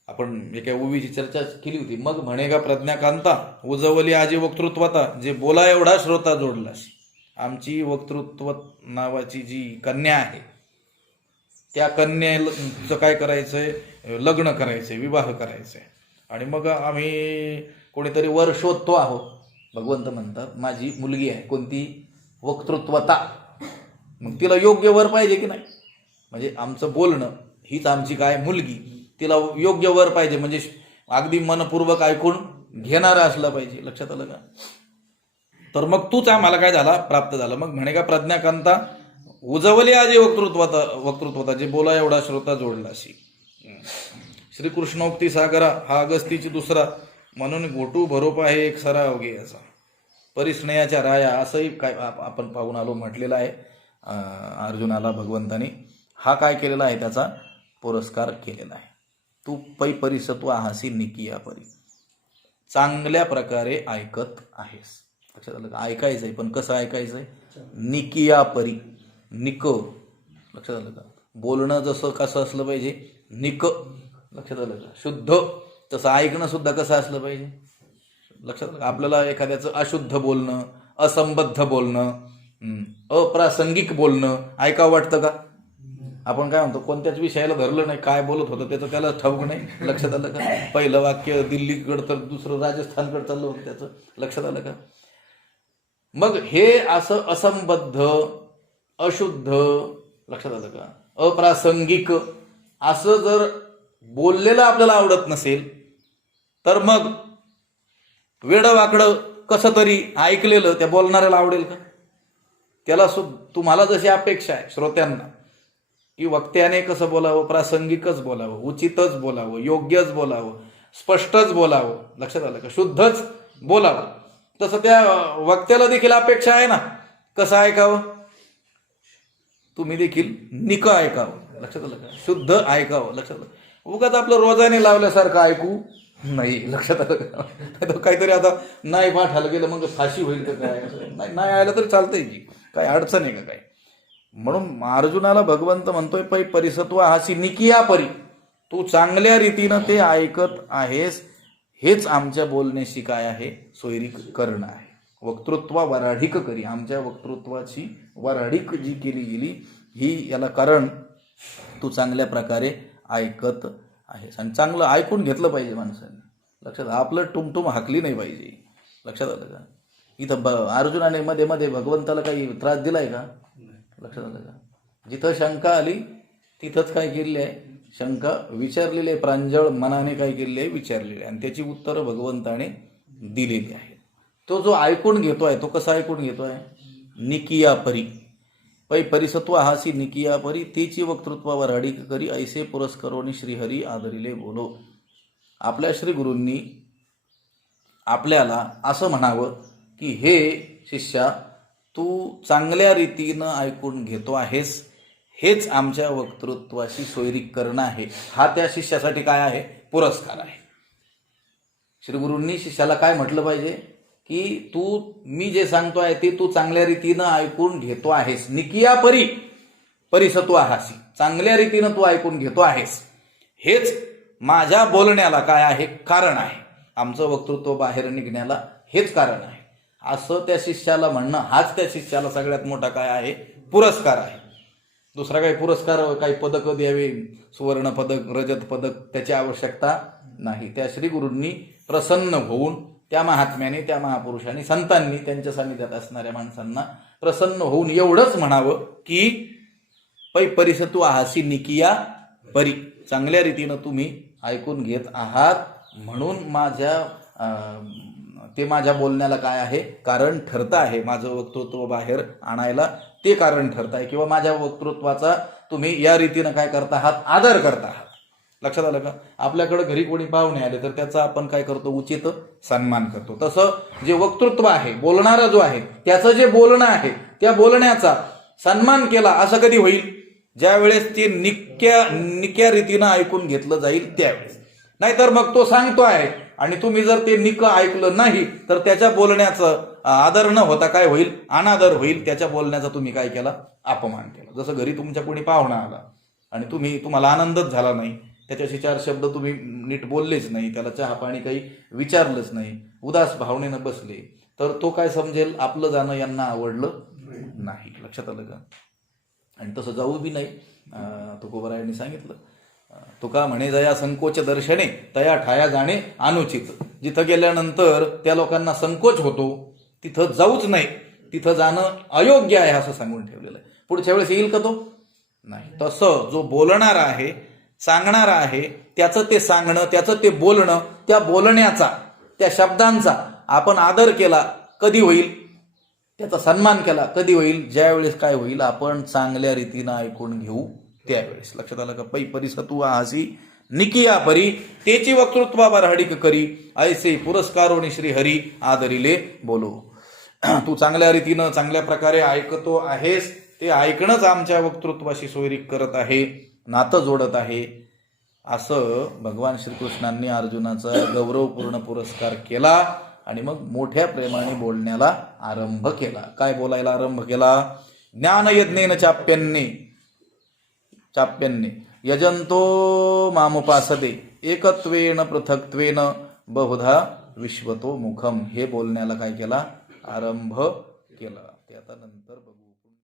आपण एका उवीची चर्चा केली होती. मग म्हणेगा प्रज्ञाकांता उजवली आजी वक्तृत्वता, जे बोला एवढा श्रोता जोडलास. आमची वक्तृत्व नावाची जी कन्या आहे त्या कन्याचं काय करायचंय? लग्न करायचंय, विवाह करायचंय. आणि मग आम्ही कोणीतरी वर शोधतो आहोत. भगवंत म्हणतात माझी मुलगी आहे. कोणती? वक्तृत्वता. मग तिला योग्य वर पाहिजे की नाही? म्हणजे आमचं बोलणं हीच आमची काय? मुलगी. तिला योग्य वर पाहिजे, म्हणजे अगदी मनपूर्वक ऐकून घेणारा असला पाहिजे. लक्षात आलं का? तर मग तूच आम्हाला काय झाला? प्राप्त झाला. मग म्हणे का प्रज्ञाकांता उजवली आजी वक्तृत्वता, जे बोला एवढा श्रोता जोडलाशी. श्रीकृष्णोक्ती सागरा हा अगस्तीची दुसरा, म्हणून घोटू भरोपा आहे एक सराव घे याचा. परिस्नेयाच्या राया असंही काय आपण पाहून आलो, म्हटलेलं आहे अर्जुनाला भगवंताने. हा काय केलेला आहे, त्याचा पुरस्कार केलेला आहे. तू पै परिसत्व आहासी निकिया परी, चांगल्या प्रकारे ऐकत आहेस. लक्षात आलं का? ऐकायचंय, पण कसं ऐकायचंय? निकिया परी, निक. लक्षात आलं का? बोलणं जसं कसं असलं पाहिजे? निक. लक्षात आलं का? शुद्ध. तसं ऐकणं सुद्धा कसं असलं पाहिजे? लक्षात आलं का? आपल्याला एखाद्याचं अशुद्ध बोलणं, असंबद्ध बोलणं, अप्रासंगिक बोलणं ऐकावं वाटतं का? आपण काय म्हणतो, कोणत्याच विषयाला धरलं नाही, काय बोलत होतं त्याचं त्याला ठाऊक नाही. लक्षात आलं का? पहिलं वाक्य दिल्लीकडं तर दुसरं राजस्थानकडे चाललं होतं त्याचं. लक्षात आलं का? मग हे असं असंबद्ध, अशुद्ध, लक्षात आलं का, अप्रासंगिक असं जर बोललेलं आपल्याला आवडत नसेल, तर मग वेडं वाकडं कसं तरी ऐकलेलं त्या बोलणाऱ्याला आवडेल का? त्याला तुम्हाला जशी अपेक्षा आहे श्रोत्यांना की वक्त्याने कसं बोलावं, प्रासंगिकच बोलावं, उचितच बोलावं, योग्यच बोलावं, स्पष्टच बोलावं, लक्षात आलं का, शुद्धच बोलावं, तसं त्या वक्त्याला देखील अपेक्षा आहे ना कसं ऐकावं? तुम्ही देखील निक ऐकावं. लक्षात आलं का? शुद्ध ऐकावं. लक्षात आलं? उगाच आपलं रोजाने लावल्यासारखं ऐकू नाही. लक्षात आलं का? काहीतरी आता नाही पाठायला गेलं मग फाशी होईल का काय? नाही आलं तरी चालतंय की, काय अडचण आहे का काय? म्हणून अर्जुनाला भगवंत म्हणतोय पै परिसत्व आहासी निकिया परी, तू चांगल्या रीतीनं ते ऐकत आहेस, हेच आमच्या बोलण्याशी काय आहे? सोयरीक करणं आहे. वक्तृत्व वराढिक करी, आमच्या वक्तृत्वाची वराढिक जी केली गेली ही याला कारण तू चांगल्या प्रकारे ऐकत आहेस. आणि चांगलं ऐकून घेतलं पाहिजे माणसाने. लक्षात, आपलं टुमटुम हाकली नाही पाहिजे. लक्षात आलं का? इथं अर्जुनाने मध्ये मध्ये भगवंताला काही त्रास दिलाय का? लक्षात आलं का? जिथं शंका आली तिथंच काय केलेली आहे? शंका विचारलेली आहे, प्रांजळ मनाने काय केलेली आहे? विचारलेली आहे, आणि त्याची उत्तरं भगवंताने दिलेली आहे. तो जो ऐकून घेतोय तो कसा ऐकून घेतोय? निकिया परी, पै परिसत्व हासी निकिया परी, तेची वक्तृत्वावर अडीक करी, ऐसे पुरस्करोनी श्रीहरी आदरिले बोलो. आपल्या श्री गुरूंनी आपल्याला असं म्हणावं की हे शिष्या, तू चांगल्या रीतीनं ऐकून घेतो आहेस, हेच आमच्या वक्तृत्वाशी सोयरीक करणं आहे. हा त्या शिष्यासाठी काय आहे? पुरस्कार आहे. श्री गुरूंनी शिष्याला काय म्हटलं पाहिजे की मी जे सांगतोय ते तू चांगल्या रीतीनं ऐकून घेतो आहेस. निकिया परी परिसत्व आहासी, चांगल्या रीतीनं तू ऐकून घेतो आहेस, हेच माझ्या बोलण्याला काय आहे? कारण आहे. आमचं वक्तृत्व बाहेर निघण्याला हेच कारण आहे. असं त्या शिष्याला म्हणणं, हाच त्या शिष्याला सगळ्यात मोठा काय आहे? पुरस्कार आहे. दुसरा काही पुरस्कार, काही पदकं द्यावे, सुवर्ण पदक, रजत पदक, त्याची आवश्यकता नाही. त्या श्री गुरूंनी प्रसन्न होऊन, त्या महात्म्याने, त्या महापुरुषांनी, संतांनी, त्यांच्या सानिध्यात असणाऱ्या माणसांना प्रसन्न होऊन एवढंच म्हणावं की पै परिसत्व आहासी निकिया परी, चांगल्या रीतीनं तुम्ही ऐकून घेत आहात, म्हणून ते माझ्या बोलण्याला काय आहे? कारण ठरतं आहे. माझं वक्तृत्व बाहेर आणायला ते कारण ठरत आहे, किंवा माझ्या वक्तृत्वाचा तुम्ही या रीतीनं काय करता आहात? आदर करता आहात. लक्षात आलं का? आपल्याकडे घरी कोणी पाहुणे आले तर त्याचा आपण काय करतो? उचित सन्मान करतो. तसं जे वक्तृत्व आहे, बोलणारा जो आहे, त्याचं जे बोलणं आहे, त्या बोलण्याचा सन्मान केला असं कधी होईल? ज्यावेळेस ते निक्या रीतीनं ऐकून घेतलं जाईल त्यावेळेस. नाहीतर मग तो सांगतो आहे आणि तुम्ही जर ते निक ऐकलं नाही तर त्याच्या बोलण्याचं आदर न होता काय होईल? अनादर होईल. त्याच्या बोलण्याचा तुम्ही काय केला? अपमान केला. जसं घरी तुमच्या कोणी पाहुणा आला आणि तुम्हाला आनंदच झाला नाही, त्याच्याशी चार शब्द तुम्ही नीट बोललेच नाही, त्याला चहा पाणी काही विचारलंच नाही, उदास भावनेनं बसले, तर तो काय समजेल? आपलं जाणं यांना आवडलं नाही. लक्षात आलं का? आणि तसं जाऊ बी नाही. तुकोबरायांनी सांगितलं, तुका म्हणे जया संकोच दर्शने, तया ठाया जाणे अनुचित. जिथं गेल्यानंतर त्या लोकांना संकोच होतो तिथं जाऊच नाही, तिथं जाणं अयोग्य आहे असं सांगून ठेवलेलं आहे. पुढच्या वेळेस येईल का तो? नाही. तसं जो बोलणार आहे, सांगणार आहे, त्याचं ते सांगणं, त्याचं ते बोलणं, त्या बोलण्याचा, त्या शब्दांचा आपण आदर केला कधी होईल? त्याचा सन्मान केला कधी होईल? ज्यावेळेस काय होईल? आपण चांगल्या रीतीनं ऐकून घेऊ त्यावेळेस. लक्षात आलं का? पै परिसत्व आहासी निकिया परी, तेची वक्तृत्वावर हडीक करी, ऐसे पुरस्कारोनी श्री हरी आदरिले बोलो. तू चांगल्या रीतीनं चांगल्या प्रकारे ऐकतो आहेस, ते ऐकणंच आमच्या वक्तृत्वाशी सोयरीक करत आहे, नातं जोडत आहे. असं भगवान श्रीकृष्णांनी अर्जुनाचा गौरवपूर्ण पुरस्कार केला आणि मग मोठ्या प्रेमाने बोलण्याला आरंभ केला. काय बोलायला आरंभ केला? ज्ञानयज्ञेन चाप्यन्ने यजंतो मामुपासते एकत्वेन पृथक्त्वेन बहुधा विश्वतो मुखम. हे बोलण्याला काय केला? आरंभ केला. ते आता नंतर बघू.